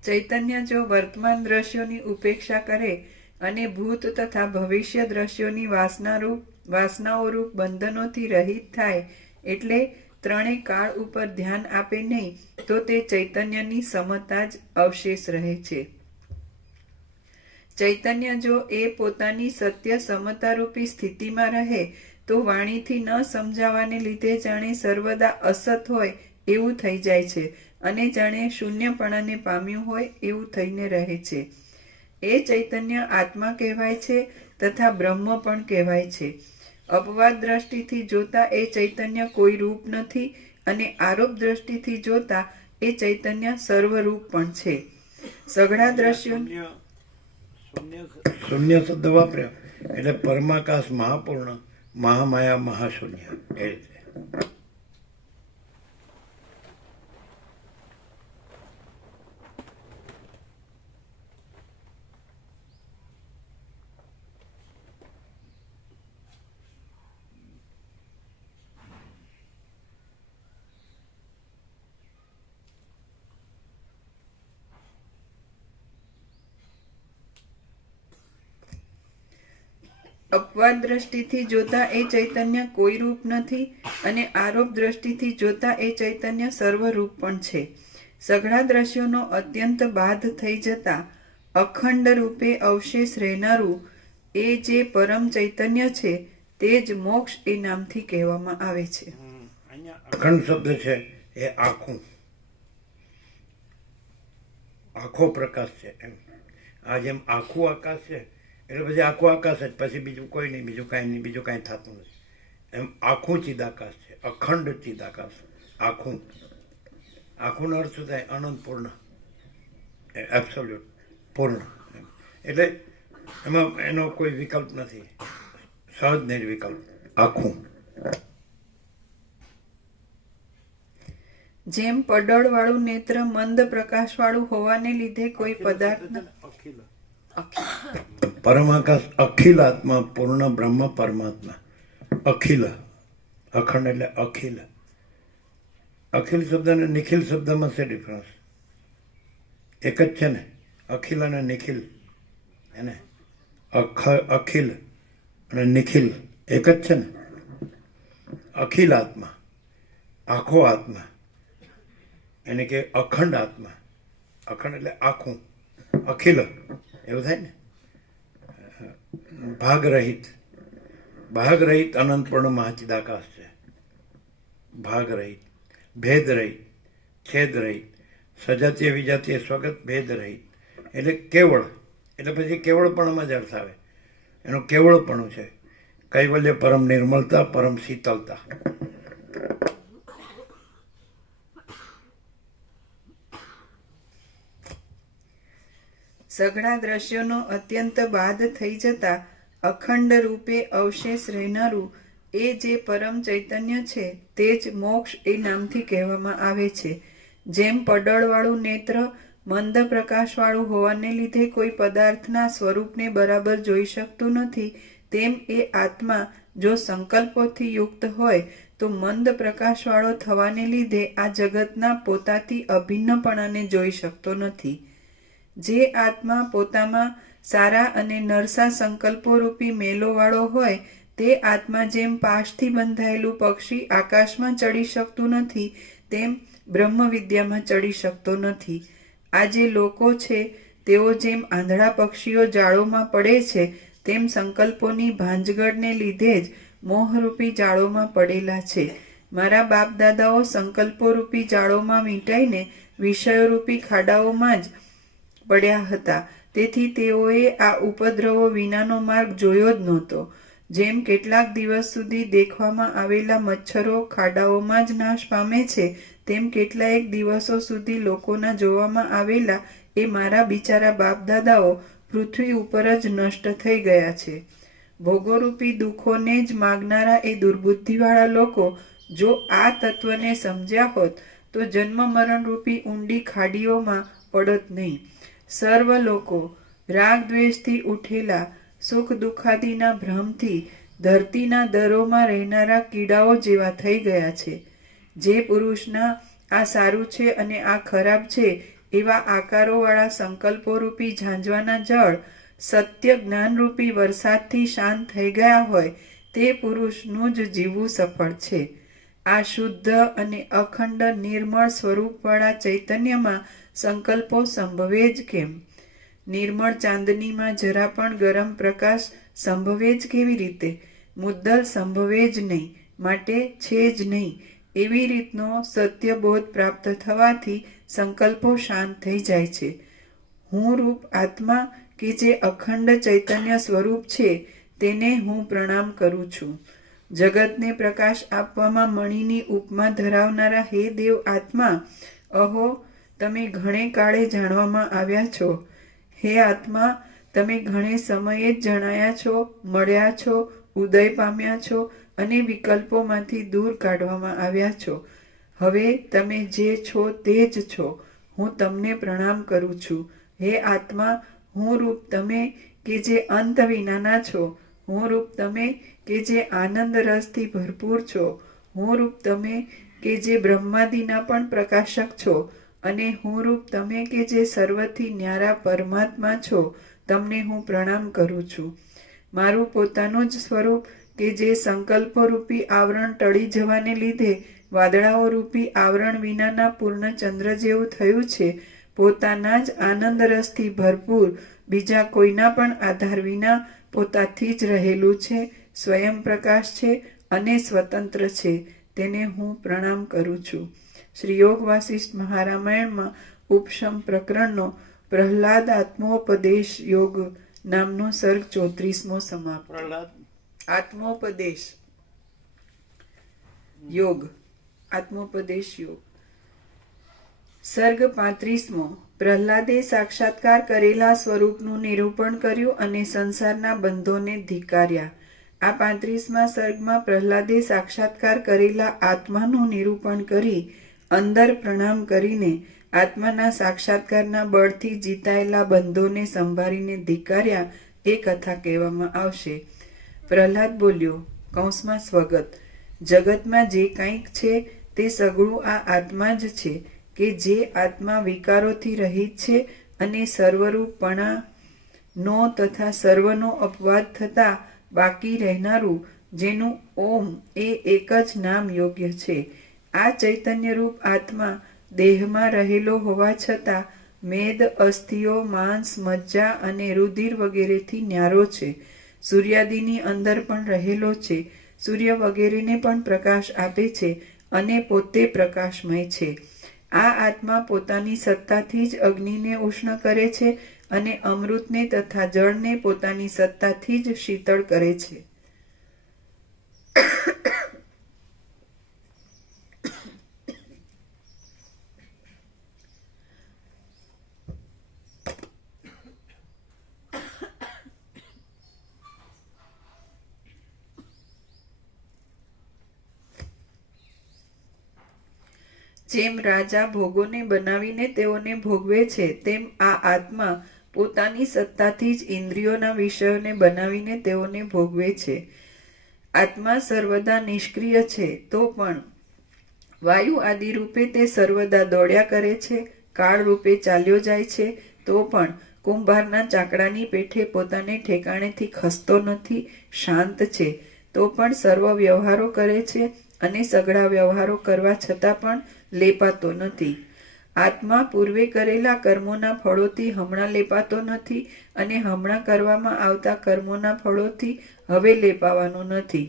ચૈતન્ય જો વર્તમાન દ્રશ્યોની ઉપેક્ષા કરે અને ભૂત તથા ભવિષ્ય દ્રશ્યોની વાસનાઓરૂપ બંધનોથી રહિત થાય, એટલે ત્રણેય કાળ ઉપર ધ્યાન આપે નહીં, તો તે ચૈતન્યની સમતા જ અવશેષ રહે છે. ચૈતન્ય જો એ પોતાની સત્ય સમતારૂપી સ્થિતિમાં રહે તો વાણીથી ન સમજાવાને લીધે જાણે સર્વદા અસત હોય એવું થઈ જાય છે અને જાણે શૂન્યપણાને પામ્યું હોય એવું થઈને રહે છે. એ ચૈતન્ય આત્મા કહેવાય છે તથા બ્રહ્મ પણ કહેવાય છે. અપવાદ દ્રષ્ટિથી જોતા એ ચૈતન્ય કોઈ રૂપ નથી અને આરોપ દ્રષ્ટિથી જોતા એ ચૈતન્ય સર્વરૂપ પણ છે. સઘળા દ્રશ્યો શૂન્ય શબ્દ વાપર્યો એટલે પરમાકાશ મહાપૂર્ણ, મહામાયા મહાશૂન્ય એ રીતે. અપવાદ દ્રષ્ટિથી જોતા એ ચૈતન્ય કોઈ રૂપ નથી અને આરોપ દ્રષ્ટિથી જોતા એ ચૈતન્ય સર્વરૂપ પણ છે. સઘળા દ્રશ્યોનો અત્યંત બાધ થઈ જતા અખંડ રૂપે અવશેષ રહેનારું એ જે પરમ ચૈતન્ય છે તે જ મોક્ષ એ નામથી કહેવામાં આવે છે. અખંડ શબ્દ છે એ આખું, આખો પ્રકાશ છે એમ. આ જેમ આખું આકાશ છે એટલે પછી આખું આકાશ જ, પછી બીજું કોઈ નહીં, બીજું કાંઈ નહીં, બીજું કાંઈ થતું નથી. એમ આખું ચિદાકાશ છે, અખંડ ચિદાકાશ, આખું. આખુંનો અર્થ શું થાય? અનંત પૂર્ણ, એબ્સોલ્યુટ પૂર્ણ. એટલે એમાં એનો કોઈ વિકલ્પ નથી, સહજ નિર્વિકલ્પ આખું. જેમ પડળવાળું નેત્ર મંદ પ્રકાશવાળું હોવાને લીધે કોઈ પદાર્થના પરમાકાશ અખિલ આત્મા, પૂર્ણ બ્રહ્મ પરમાત્મા. અખિલ, અખંડ એટલે અખિલ. અખિલ શબ્દ અને નિખિલ શબ્દમાં છે ડિફરન્સ? એક જ છે ને, અખિલ અને નિખિલ. એને અખિલ અને નિખિલ એક જ છે ને. અખિલ આત્મા, આખો આત્મા, એને કે અખંડ આત્મા. અખંડ એટલે આખું, અખિલ એવું થાય ને. ભાગરહિત, ભાગરહિત અનંતપૂર્ણ મહાચિદાકાશ છે. ભાગરહિત, ભેદરહિત, છેદરહિત, સજાતીય વિજાતીય સ્વગત ભેદરહિત. એટલે કેવળ, એટલે પછી કેવળપણામાં જ અર્થ આવે. એનું કેવળપણું છે. કૈવલ્ય પરમ નિર્મળતા, પરમ શીતલતા. સઘળા દ્રશ્યોનો અત્યંત બાદ થઈ જતા અખંડ રૂપે અવશેષ રહેનારું એ જે પરમ ચૈતન્ય છે તે જ મોક્ષ એ નામથી કહેવામાં આવે છે. જેમ પડળવાળું નેત્ર મંદ પ્રકાશવાળું હોવાને લીધે કોઈ પદાર્થના સ્વરૂપને બરાબર જોઈ શકતું નથી, તેમ એ આત્મા જો સંકલ્પોથી યુક્ત હોય તો મંદ પ્રકાશવાળો થવાને લીધે આ જગતના પોતાથી અભિન્નપણાને જોઈ શકતો નથી. જે આત્મા પોતામાં સારા અને નરસા સંકલ્પોરૂપી મેલોવાળો હોય તે આત્મા જેમ પાશથી બંધાયેલું પક્ષી આકાશમાં ચડી શકતું નથી, તેમ બ્રહ્મ વિદ્યામાં ચડી શકતો નથી. આ જે લોકો છે તેઓ જેમ આંધળા પક્ષીઓ જાળોમાં પડે છે તેમ સંકલ્પોની ભાંજગડને લીધે જ મોહરૂપી જાળોમાં પડેલા છે. મારા બાપ દાદાઓ સંકલ્પોરૂપી જાળોમાં વીંટાઈને વિષયોરૂપી ખાડાઓમાં જ પડ્યા હતા. તેથી તેઓએ આ ઉપદ્રવો વિનાનો માર્ગ જોયો જ નહોતો. જેમ કેટલાક દિવસ સુધી દેખવામાં આવેલા મચ્છરો ખાડાઓમાં જ નાશ પામે છે, તેમ કેટલાક દિવસો સુધી લોકોના જોવામાં આવેલા એ મારા બિચારા બાપ દાદાઓ પૃથ્વી ઉપર જ નષ્ટ થઈ ગયા છે. ભોગોરૂપી દુઃખોને જ માગનારા એ દુર્બુદ્ધિવાળા લોકો જો આ તત્વને સમજ્યા હોત તો જન્મ મરણ રૂપી ઊંડી ખાડીઓમાં પડત નહીં. સર્વ લોકો રાગ દ્વેષથી ઉઠેલા સુખ દુઃખાદિના ભ્રમથી ધરતીના દરોમાં રહેનારા કીડાઓ જેવા થઈ ગયા છે. જે પુરુષના આ સારું છે અને આ ખરાબ છે એવા આકારોવાળા સંકલ્પોરૂપી ઝાંઝવાના જળ સત્ય જ્ઞાનરૂપી વરસાદથી શાંત થઈ ગયા હોય તે પુરુષનું જ જીવવું સફળ છે. આ શુદ્ધ અને અખંડ નિર્મળ સ્વરૂપવાળા ચૈતન્યમાં સંકલ્પો સંભવે જ કેમ? નિર્મળ ચાંદનીમાં જરા પણ ગરમ પ્રકાશ સંભવે જ કેવી રીતે? મુદ્દલ સંભવે જ નહીં, માટે છે જ નહીં. એવી રીતનો સત્યબોધ પ્રાપ્ત થવાથી સંકલ્પો શાંત થઈ જાય છે. હું રૂપ આત્મા કે જે અખંડ ચૈતન્ય સ્વરૂપ છે તેને હું પ્રણામ કરું છું. જગતને પ્રકાશ આપવામાં મણીની ઉપમા ધરાવનારા હે દેવ આત્મા, અહો તમે ઘણે કાળે જાણવામાં આવ્યા છો. હે આત્મા, તમે ઘણે સમયે જ જણાયા છો, મળ્યા છો, ઉદય પામ્યા છો અને વિકલ્પોમાંથી દૂર કાઢવામાં આવ્યા છો. હવે તમે જે છો તે જ છો. હું તમને પ્રણામ કરું છું. હે આત્મા, હું રૂપ તમે કે જે અંત વિનાના છો, હું રૂપ તમે કે જે આનંદ રસથી ભરપૂર છો, હું રૂપ તમે કે જે બ્રહ્માદિના પણ પ્રકાશક છો, અને હું રૂપ તમે કે જે સર્વથી ન્યારા પરમાત્મા છો, તમને હું પ્રણામ કરું છું. મારું પોતાનું જ સ્વરૂપ કે જે સંકલ્પરૂપી આવરણ ટળી જવાને લીધે વાદળાઓ રૂપી આવરણ વિનાના પૂર્ણ ચંદ્ર જેવું થયું છે, પોતાના જ આનંદ રસથી ભરપૂર બીજા કોઈના પણ આધાર વિના પોતાથી જ રહેલું છે, સ્વયં પ્રકાશ છે અને સ્વતંત્ર છે, તેને હું પ્રણામ કરું છું. શ્રી યોગ વાસિષ્ઠ મહારામાયણમાં ઉપશમ પ્રકરણનો પ્રહલાદ આત્મોપદેશ યોગ નામનો સર્ગ 34મો સમાપ્ત. આત્મોપદેશ યોગ. આત્મોપદેશ યોગ. સર્ગ 35મો. પ્રહલાદે સાક્ષાત્કાર કરેલા સ્વરૂપનું નિરૂપણ કર્યું અને સંસારના બંધોને ધિક્કાર્યા. આ 35મા સર્ગમાં પ્રહલાદે સાક્ષાત્કાર કરેલા આત્માનું નિરૂપણ કરી અંદર પ્રણામ કરીને આત્માના સાક્ષાત્કારના બળથી જીતાયેલા બંધોને સંભાળીને ધિક્કાર્યા એ કથા કહેવામાં આવશે. પ્રહલાદ બોલ્યો, કૌંસમાં સ્વગત, જગતમાં જે કંઈક છે તે સગળું આ આત્મા જ છે, કે જે આત્મા વિકારોથી રહિત છે અને સર્વરૂપપણાનો તથા સર્વનો અપવાદ થતા બાકી રહેનારું, જેનું ઓમ એ એક જ નામ યોગ્ય છે. આ ચૈતન્યરૂપ આત્મા દેહમાં રહેલો હોવા છતાં મેદ, અસ્થિઓ, માંસ, મજ્જા અને રુધિર વગેરેથી ન્યારો છે. સૂર્યાદિની અંદર પણ રહેલો છે. સૂર્ય વગેરેને પણ પ્રકાશ આપે છે અને પોતે પ્રકાશમય છે. આ આત્મા પોતાની સત્તાથી જ અગ્નિને ઉષ્ણ કરે છે અને અમૃતને તથા જળને પોતાની સત્તાથી જ શીતળ કરે છે. જેમ રાજા ભોગોને બનાવીને તેઓને ભોગવે છે, તેમ આ આત્મા પોતાની સત્તાથી જ ઇન્દ્રિયોના વિષયોને બનાવીને તેઓને ભોગવે છે. આત્મા સર્વદા નિષ્ક્રિય છે, તો પણ વાયુ આદિ રૂપે તે સર્વદા દોડ્યા કરે છે. કાળ રૂપે ચાલ્યો જાય છે, તો પણ કુંભારના ચાકડાની પેઠે પોતાને ઠેકાણેથી ખસતો નથી. શાંત છે, તો પણ સર્વ વ્યવહારો કરે છે અને સઘળા વ્યવહારો કરવા છતાં પણ લેપાતો નથી. આત્મા પૂર્વે કરેલા કર્મોના ફળોથી હમણાં લેપાતો નથી અને હમણાં કરવામાં આવતા કર્મોના ફળોથી હવે લેપાવાનો નથી.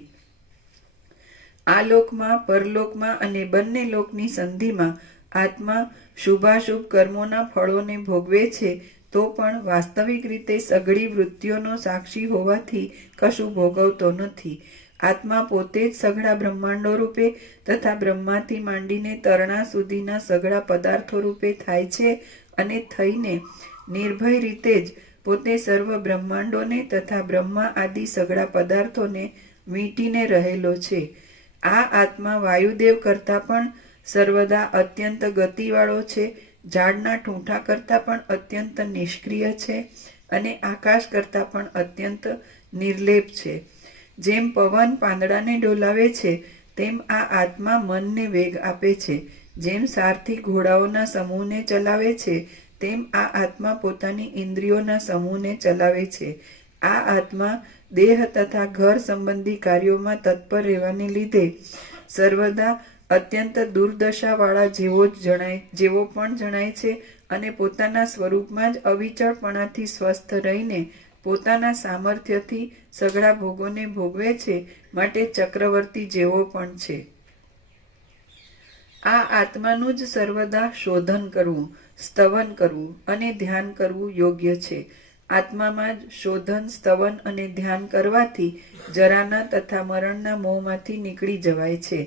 આ લોકમાં, પરલોકમાં અને બંને લોકની સંધિમાં આત્મા શુભાશુભ કર્મોના ફળોને ભોગવે છે, તો પણ વાસ્તવિક રીતે સઘળી વૃત્તિઓનો સાક્ષી હોવાથી કશું ભોગવતો નથી. આત્મા પોતે જ સઘળા બ્રહ્માંડો રૂપે તથા બ્રહ્માથી માંડીને તરણા સુધીના સઘળા પદાર્થો રૂપે થાય છે અને થઈને નિર્ભય રીતે જ પોતે સર્વ બ્રહ્માંડોને તથા બ્રહ્મા આદિ સઘળા પદાર્થોને વીંટીને રહેલો છે. આ આત્મા વાયુદેવ કરતાં પણ સર્વદા અત્યંત ગતિવાળો છે, ઝાડના ઠૂંઠા કરતાં પણ અત્યંત નિષ્ક્રિય છે અને આકાશ કરતાં પણ અત્યંત નિર્લેપ છે. જેમ પવન પાંદડાને ડોલાવે છે તેમ આ આત્મા મનને વેગ આપે છે. જેમ સારથી ઘોડાઓના સમૂહને ચલાવે છે તેમ આ આત્મા પોતાની ઇન્દ્રિયોના સમૂહને ચલાવે છે. આ આત્મા દેહ તથા ઘર સંબંધી કાર્યોમાં તત્પર રહેવાને લીધે સર્વદા અત્યંત દુર્દશાવાળા જેવો પણ જણાય છે અને પોતાના સ્વરૂપમાં જ અવિચળપણાથી સ્વસ્થ રહીને પોતાના સામર્થ્યથી સઘળા ભોગોને ભોગવે છે, માટે ચક્રવર્તી જેવો પણ છે. આ આત્માનું જ સર્વદા શોધન કરવું, સ્તવન કરવું અને ધ્યાન કરવું યોગ્ય છે. આત્મામાં જ શોધન, સ્તવન અને ધ્યાન કરવાથી જરાના તથા મરણના મોહમાંથી નીકળી જવાય છે.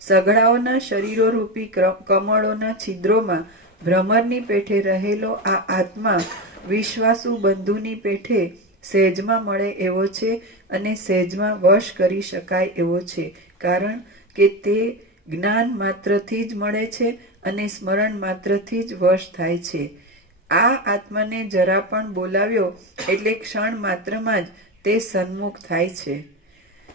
સઘળાઓના શરીરો રૂપી કમળોના છિદ્રોમાં ભ્રમરની પેઠે રહેલો આ આત્મા વિશ્વાસુ બંધુની પેઠે સહેજમાં મળે એવો છે અને સહેજમાં વશ કરી શકાય એવો છે, કારણ કે તે જ્ઞાન માત્રથી જ મળે છે અને સ્મરણ માત્રથી જ વશ થાય છે. આ આત્માને જરા પણ બોલાવ્યો એટલે ક્ષણ માત્રમાં જ તે સન્મુખ થાય છે.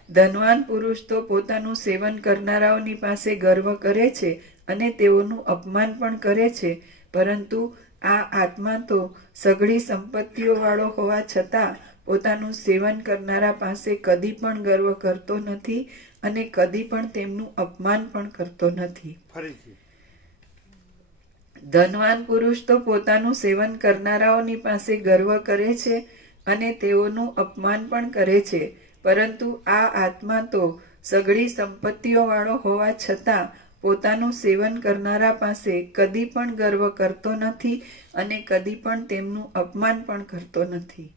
ધનવાન પુરુષ તો પોતાનું સેવન કરનારાઓની પાસે ગર્વ કરે છે અને તેઓનું અપમાન પણ કરે છે, પરંતુ આ આત્મા તો સઘળી સંપત્તિઓ વાળો હોવા છતાં પોતાનું સેવન કરનારા પાસે કદી પણ ગર્વ કરતો નથી અને કદી પણ તેમનું અપમાન પણ કરતો નથી. ધનવાન પુરુષ તો પોતાનું સેવન કરનારાઓની પાસે ગર્વ કરે છે અને તેઓનું અપમાન પણ કરે છે, પરંતુ આ આત્મા તો સઘળી સંપત્તિઓ વાળો હોવા છતાં પોતાનું સેવન કરનારા પાસે કદી પણ ગર્વ કરતો નથી અને કદી પણ તેમનું અપમાન પણ કરતો નથી.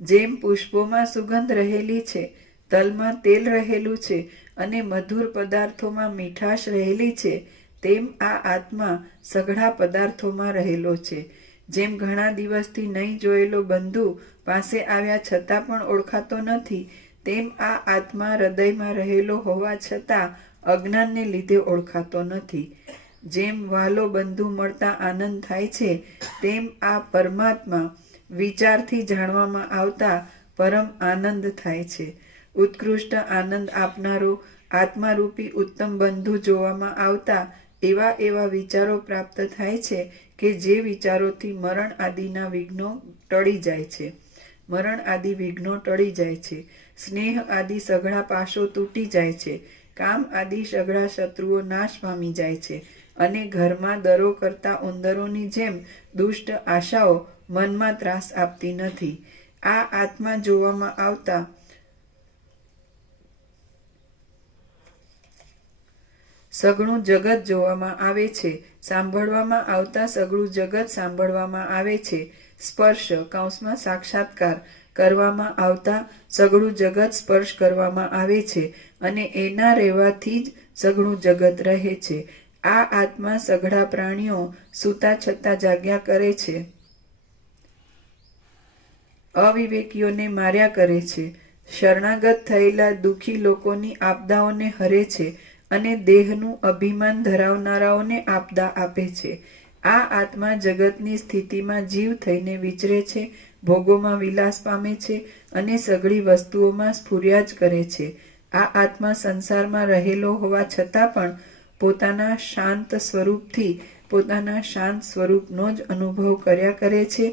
જેમ પુષ્પોમાં સુગંધ રહેલી છે, તલમાં તેલ રહેલું છે અને મધુર પદાર્થોમાં મીઠાશ રહેલી છે, તેમ આ આત્મા સઘળા પદાર્થોમાં રહેલો છે. જેમ ઘણા દિવસથી નહીં જોયેલો બંધુ પાસે આવ્યા છતાં પણ ઓળખાતો નથી, તેમ આ આત્મા હૃદયમાં રહેલો હોવા છતાં અજ્ઞાનને લીધે ઓળખાતો નથી. જેમ વહાલો બંધુ મળતા આનંદ થાય છે, તેમ આ પરમાત્મા વિચારથી જાણવામાં આવતા પરમ આનંદ થાય છે. ઉત્કૃષ્ટ આનંદ આપનારો આત્મારૂપી ઉત્તમ બંધુ જોવામાં આવતા એવા વિચારો પ્રાપ્ત થાય છે કે જે વિચારોથી મરણ આદિના વિઘ્નો ટળી જાય છે. મરણ આદિ વિઘ્નો ટળી જાય છે. સ્નેહ આદિ સઘળા પાશો તૂટી જાય છે. કામ આદિ સઘળા શત્રુઓ નાશ પામી જાય છે અને ઘરમાં દરો કરતા ઉંદરોની જેમ દુષ્ટ આશાઓ મનમાં ત્રાસ આપતી નથી. આ આત્મા જોવામાં આવતા સઘળું જગત જોવામાં આવે છે. સાંભળવામાં આવતા સઘળું જગત સાંભળવામાં આવે છે. સ્પર્શ કૌંસમાં સાક્ષાત્કાર કરવામાં આવતા સઘળું જગત સ્પર્શ કરવામાં આવે છે અને એના રહેવાથી જ સઘળું જગત રહે છે. આ આત્મા સઘળા પ્રાણીઓ સૂતા છતાં જાગ્યા કરે છે, અવિવેકીઓને માર્યા કરે છે, શરણાગત થયેલા દુઃખી લોકોની આપદાઓને હરે છે અને દેહનું અભિમાન ધરાવનારાઓને આપદા આપે છે. આ આત્મા જગતની સ્થિતિમાં જીવ થઈને વિચરે છે, ભોગોમાં વિલાસ પામે છે અને સઘળી વસ્તુઓમાં સ્ફુર્યા જ કરે છે. આ આત્મા સંસારમાં રહેલો હોવા છતાં પણ પોતાના શાંત સ્વરૂપથી પોતાના શાંત સ્વરૂપનો જ અનુભવ કર્યા કરે છે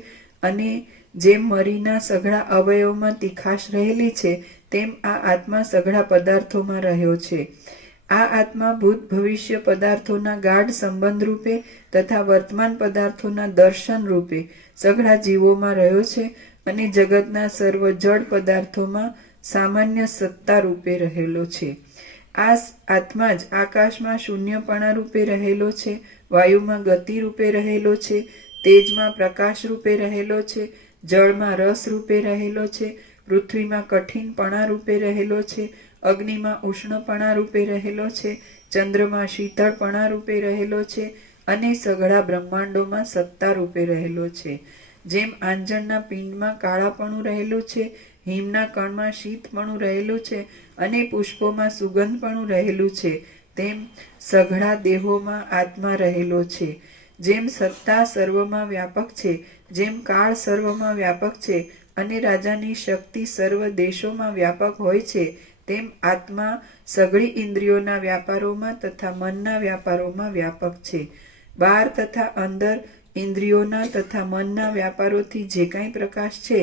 અને જેમ મરીના સઘળા અવયવમાં તીખાશ રહેલી છે, તેમ આ આત્મા સઘળા પદાર્થોમાં રહ્યો છે. આ આત્મા ભૂત ભવિષ્ય પદાર્થોના ગાઢ સંબંધ રૂપે તથા વર્તમાન પદાર્થોના દર્શન રૂપે સઘળા જીવોમાં રહ્યો છે અને જગતના સર્વ જડ પદાર્થોમાં સામાન્ય સત્તા રૂપે રહેલો છે. આ આત્મા જ આકાશમાં શૂન્યપણા રૂપે રહેલો છે, વાયુમાં ગતિ રૂપે રહેલો છે, તેજમાં પ્રકાશ રૂપે રહેલો છે, જળમાં રસ રૂપે રહેલો છે, પૃથ્વીમાં કઠિનપણા રૂપે રહેલો છે, અગ્નિમાં ઉષ્ણપણા રૂપે રહેલો છે, ચંદ્રમાં શીતળપણા રૂપે રહેલો છે અને સઘળા બ્રહ્માંડોમાં સત્તા રૂપે રહેલો છે. જેમ આંજણના પિંડમાં કાળાપણું રહેલું છે, હિમના કણમાં શીતપણું રહેલું છે અને પુષ્પોમાં સુગંધપણું રહેલું છે, તેમ સઘળા દેહોમાં આત્મા રહેલો છે. જેમ સત્તા સર્વમાં વ્યાપક છે, જેમ કાળ સર્વમાં વ્યાપક છે અને રાજાની શક્તિ સર્વ દેશોમાં વ્યાપક હોય છે, તેમ આત્મા સઘળી ઇન્દ્રિયોના વ્યાપારોમાં તથા મનના વ્યાપારોમાં વ્યાપક છે. બહાર તથા અંદર ઇન્દ્રિયોના તથા મનના વ્યાપારોથી જે કાંઈ પ્રકાશ છે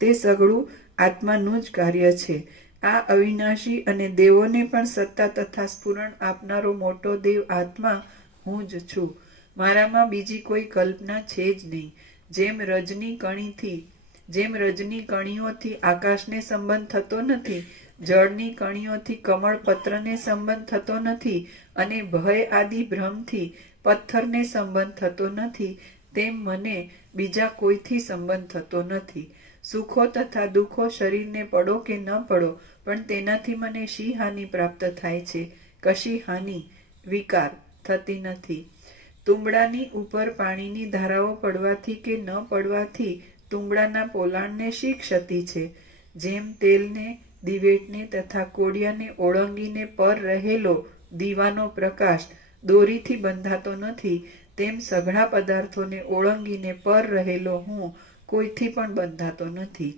તે સઘળું આત્માનું જ કાર્ય છે. આ અવિનાશી અને દેવોને પણ સત્તા તથા સ્ફુરણ આપનારો મોટો દેવ આત્મા હું જ છું. મારામાં બીજી કોઈ કલ્પના છે જ નહીં. જેમ રજની કણીઓથી આકાશને સંબંધ થતો નથી, જળની કણીઓથી કમળ પત્રને સંબંધ થતો નથી અને ભય આદિ ભ્રમથી પથ્થરને સંબંધ થતો નથી, તેમ મને બીજા કોઈથી સંબંધ થતો નથી. સુખો તથા દુઃખો શરીરને પડો કે ન પડો, પણ તેનાથી મને શી હાનિ પ્રાપ્ત થાય છે? કશી હાનિ વિકાર થતી નથી. તુંબડાની ઉપર પાણીની ધારાઓ પડવાથી કે ન પડવાથી તુંબડાના પોલાણને શી ક્ષતિ છે? જેમ તેલને, દિવેટને તથા કોડિયાને ઓળંગીને પર રહેલો દીવાનો પ્રકાશ દોરીથી બંધાતો નથી, તેમ સઘળા પદાર્થોને ઓળંગીને પર રહેલો હું કોઈથી પણ બંધાતો નથી.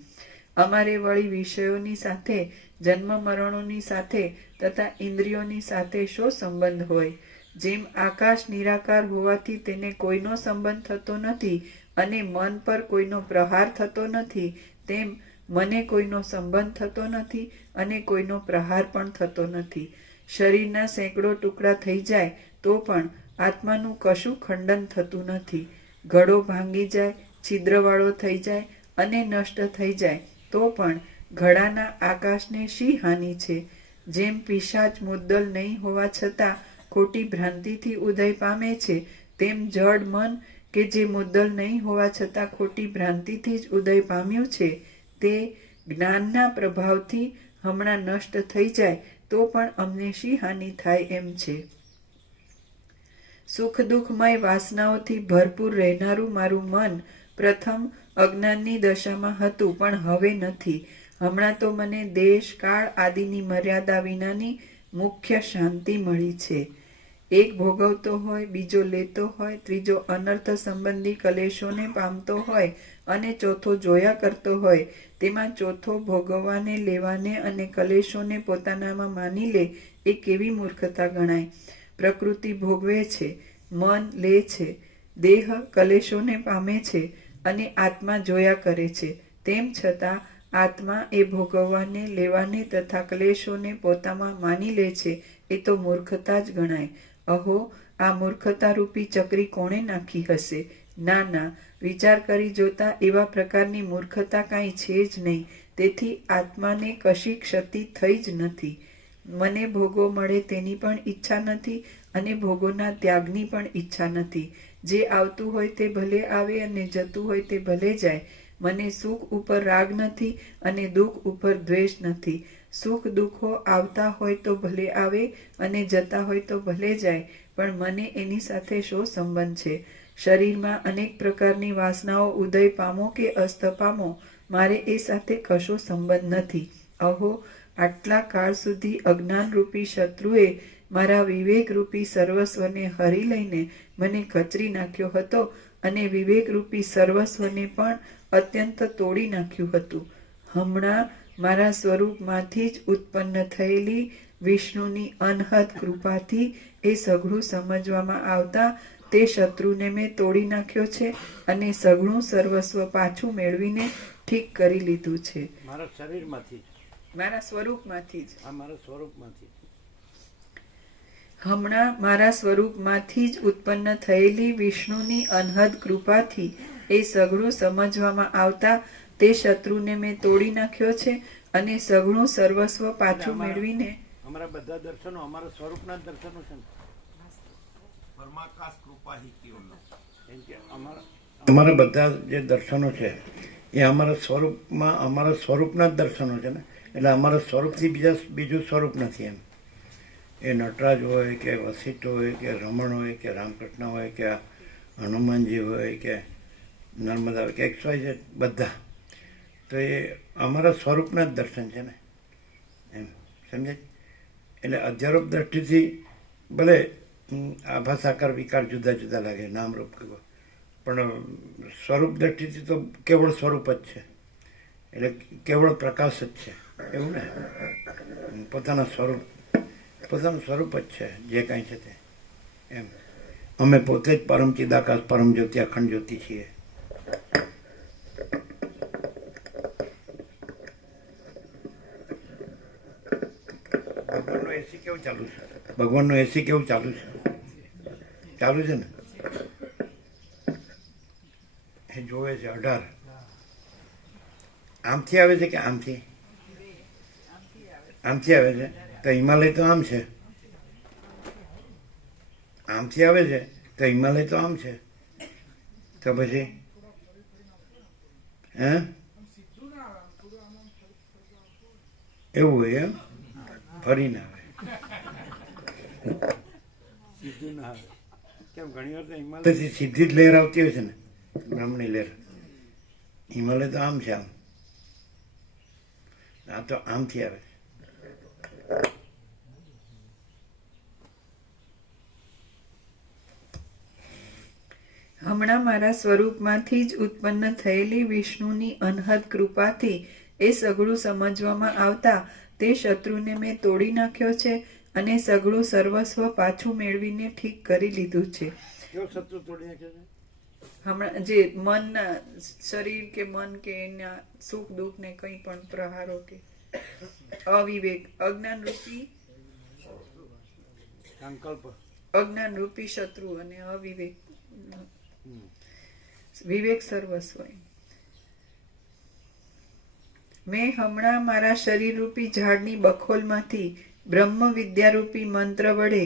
અમારે વળી વિષયોની સાથે, જન્મ મરણોની સાથે તથા ઇન્દ્રિયોની સાથે શો સંબંધ હોય? જેમ આકાશ નિરાકાર હોવાથી તેને કોઈનો સંબંધ થતો નથી અને મન પર કોઈનો પ્રહાર થતો નથી, તેમ મને કોઈનો સંબંધ થતો નથી અને કોઈનો પ્રહાર પણ થતો નથી. શરીરના સેંકડો ટુકડા થઈ જાય તો પણ આત્માનું કશું ખંડન થતું નથી. ઘડો ભાંગી જાય, છિદ્રવાળો થઈ જાય અને નષ્ટ થઈ જાય તો પણ ઘડાના આકાશને શી હાનિ છે? જેમ પિશાચ મુદ્દલ નહીં હોવા છતાં ખોટી ભ્રાંતિથી ઉદય પામે છે, તેમ જડ મન કે જે મુદ્દલ નહીં હોવા છતાં ખોટી ભ્રાંતિથી જ ઉદય પામ્યું છે, તે જ્ઞાનના પ્રભાવથી હમણાં નષ્ટ થઈ જાય તો પણ અમને શી હાનિ થાય એમ છે. સુખ દુઃખમય વાસનાઓથી ભરપૂર રહેનારું મારું મન પ્રથમ અજ્ઞાનની દશામાં હતું, પણ હવે નથી. હમણાં તો મને દેશ કાળ આદિની મર્યાદા વિનાની મુખ્ય શાંતિ મળી છે. એક ભોગવતો હોય, બીજો લેતો હોય, ત્રીજો અનર્થ સંબંધી કલેશોને પામતો હોય અને ચોથો જોયા કરતો હોય, તેમાં ચોથો ભોગવવાને, લેવાને અને કલેશોને પોતાનામાં માની લે એ કેવી મૂર્ખતા ગણાય. પ્રકૃતિ ભોગવે છે, મન લે છે, દેહ કલેશોને પામે છે અને આત્મા જોયા કરે છે. તેમ છતાં આત્મા એ ભોગવવાને, લેવાને તથા ક્લેશોને પોતામાં માની લે છે એ તો મૂર્ખતા જ ગણાય. અહો, આ મૂર્ખતા રૂપી ચક્રી કોણે નાખી હશે? ના ના, વિચાર કરી જોતા એવા પ્રકારની મૂર્ખતા કાંઈ છે જ નહીં. તેથી આત્માને કશી ક્ષતિ થઈ જ નથી. મને ભોગો મળે તેની પણ ઈચ્છા નથી અને ભોગોના ત્યાગની પણ ઈચ્છા નથી. જે આવતું હોય તે ભલે આવે અને જતું હોય તે ભલે જાય. મને સુખ ઉપર રાગ નથી અને દુઃખ ઉપર દ્વેષ નથી. સુખ દુઃખો આવતા હોય તો ભલે આવે અને જતા હોય તો ભલે જાય, પણ મને એની સાથે શો સંબંધ છે? શરીરમાં અનેક પ્રકારની વાસનાઓ ઉદય પામો કે અસ્ત પામો, મારે એ સાથે કશો સંબંધ નથી. અહો, આટલા કાળ સુધી અજ્ઞાનરૂપી શત્રુએ મારા વિવેકરૂપી સર્વસ્વને હરી લઈને મને કચરી નાખ્યો હતો અને વિવેકરૂપી સર્વસ્વને પણ અત્યંત તોડી નાખ્યું હતું. હમણાં મારા સ્વરૂપમાંથી જ ઉત્પન્ન થયેલી વિષ્ણુની અનહદ કૃપાથી એ સઘળું સમજવામાં આવતા તે શત્રુને મેં તોડી નાખ્યો છે અને સઘળું સર્વસ્વ પાછું મેળવીને ઠીક કરી લીધું છે. મારા શરીરમાંથી જ, મારા સ્વરૂપમાંથી જ. આ મારા સ્વરૂપમાંથી. હમણાં મારા સ્વરૂપમાંથી જ ઉત્પન્ન થયેલી વિષ્ણુની અનહદ કૃપાથી એ સઘળું સમજવામાં આવતા તે શત્રુને મેં તોડી નાખ્યો છે અને સઘળું સર્વસ્વ પાછું મેળવીને અમારા બધા દર્શનો અમારા સ્વરૂપના જ દર્શનો છે ને. પરમાકાશ કૃપા હિ કેવલમ. કેમ કે અમારા બધા જે દર્શનો છે એ અમારા સ્વરૂપના જ દર્શનો છે ને. એટલે અમારા સ્વરૂપથી બીજું સ્વરૂપ નથી એમ. એ નટરાજ હોય કે વશિષ્ઠ હોય કે રમણ હોય કે રામકૃષ્ણ હોય કે હનુમાનજી હોય કે નર્મદા હોય કે XYZ બધા, તો એ અમારા સ્વરૂપના જ દર્શન છે ને એમ, સમજાય? એટલે અધ્યારોપ દ્રષ્ટિથી ભલે આભાસ આકાર વિકાર જુદા જુદા લાગે, નામરૂપ પણ સ્વરૂપ દ્રષ્ટિથી તો કેવળ સ્વરૂપ જ છે. એટલે કેવળ પ્રકાશ જ છે, એવું ને. પોતાનું સ્વરૂપ જ છે જે કાંઈ છે તે એમ. અમે પોતે જ પરમ ચિદાકાશ પરમ જ્યોતિ અખંડ જ્યોતિ છીએ. ભગવાનનો એસી કેવું ચાલુ છે? ભગવાનનો એસી કેવું ચાલુ છે? ચાલુ છે ને. એ જોવે છે 18. આમથી આવે છે કે આમથી આવે છે? તો હિમાલય તો આમ છે. આમથી આવે છે તો હિમાલય તો આમ છે. તો પછી હે એવું હોય એમ? ફરી ના આવે, સીધું ના આવે. કેમ ઘણી વાર તો હિમાલયથી સીધી જ લહેર આવતી હોય છે ને, બ્રહ્મની લહેર. હિમાલય તો આમ છે, આમ. આ તો આમથી આવે. હમણાં મારા સ્વરૂપમાંથી જ ઉત્પન્ન થયેલી વિષ્ણુની અનહદ કૃપાથી એ સઘળું સમજવામાં આવતા તે શત્રુને મેં તોડી નાખ્યો છે અને સઘળું સર્વસ્વ પાછું મેળવીને ઠીક કરી લીધું છે. કેવો શત્રુ તોડી નાખ્યો છે? હમણાં જે મનના, શરીર કે મન કે એના સુખ દુઃખ ને કંઈ પણ પ્રહારો કે અવિવેક, અજ્ઞાન રૂપી શત્રુ અને અવિવેક, વિવેક સર્વસ્વ. મેં હમણાં મારા શરીર રૂપી ઝાડની બખોલમાંથી બ્રહ્મ વિદ્યારૂપી મંત્ર વડે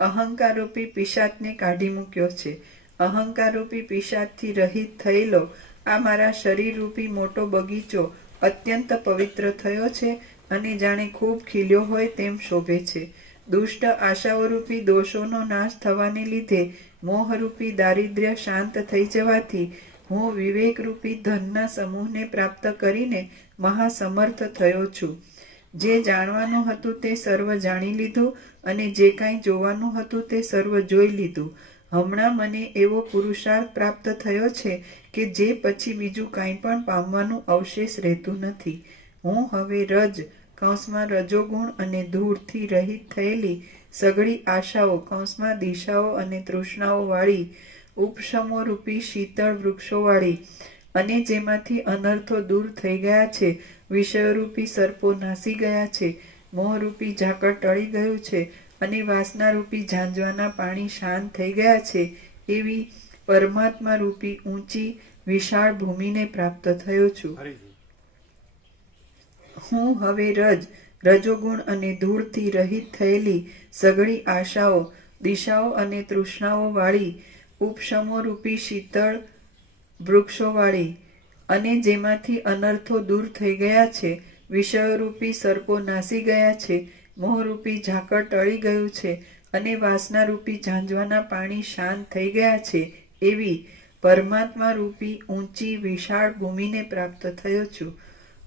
અહંકારૂપી પિશાચને કાઢી મૂક્યો છે. અહંકારૂપી પિશાચથી રહિત થયેલો આ મારા શરીર રૂપી મોટો બગીચો અત્યંત પવિત્ર થયો છે અને જાણે ખૂબ ખીલ્યો હોય તેમ શોભે છે. દુષ્ટ આશાઓરૂપી દોષોનો નાશ થવાને લીધે મોહરૂપી દારિદ્ર્ય શાંત થઈ જવાથી હું વિવેકરૂપી ધનના સમૂહને પ્રાપ્ત કરીને મહાસમર્થ થયો છું. જે જાણવાનું હતું તે સર્વ જાણી લીધું અને જે કાંઈ જોવાનું હતું તે સર્વ જોઈ લીધું. હમણાં મને એવો પુરુષાર્થ પ્રાપ્ત થયો છે કે જે પછી બીજું કાંઈ પણ પામવાનું અવશેષ રહેતું નથી. હું હવે રજોગુણ અને ધૂળથી રહિત થયેલી સઘળી આશાઓ દિશાઓ અને તૃષ્ણાઓ વાળી ઉપશમો રૂપી શીતળ વૃક્ષો વાળી અને જેમાંથી અનર્થો દૂર થઈ ગયા છે, વિષયોરૂપી સર્પો નાસી ગયા છે, મોહરૂપી ઝાકળ ટળી ગયું છે અને વાસનારૂપી ઝાંઝવાના પાણી શાંત થઈ ગયા છે, એવી પરમાત્મા રૂપી ઊંચી વિશાળ ભૂમિને પ્રાપ્ત થયો છું. હું હવે રજોગુણ અને ધૂળથી રહિત થયેલી સઘળી આશાઓ દિશાઓ અને તૃષ્ણાઓ વાળી ઉપશમો રૂપી શીતળ વૃક્ષો વાળી અને જેમાંથી અનર્થો દૂર થઈ ગયા છે, વિષયોરૂપી સર્પો નાસી ગયા છે, મોહરૂપી ઝાકળ ટળી ગયું છે અને વાસનારૂપી ઝાંઝવાના પાણી શાંત થઈ ગયા છે, એવી પરમાત્મા રૂપી ઊંચી વિશાળ ભૂમિને પ્રાપ્ત થયો છું.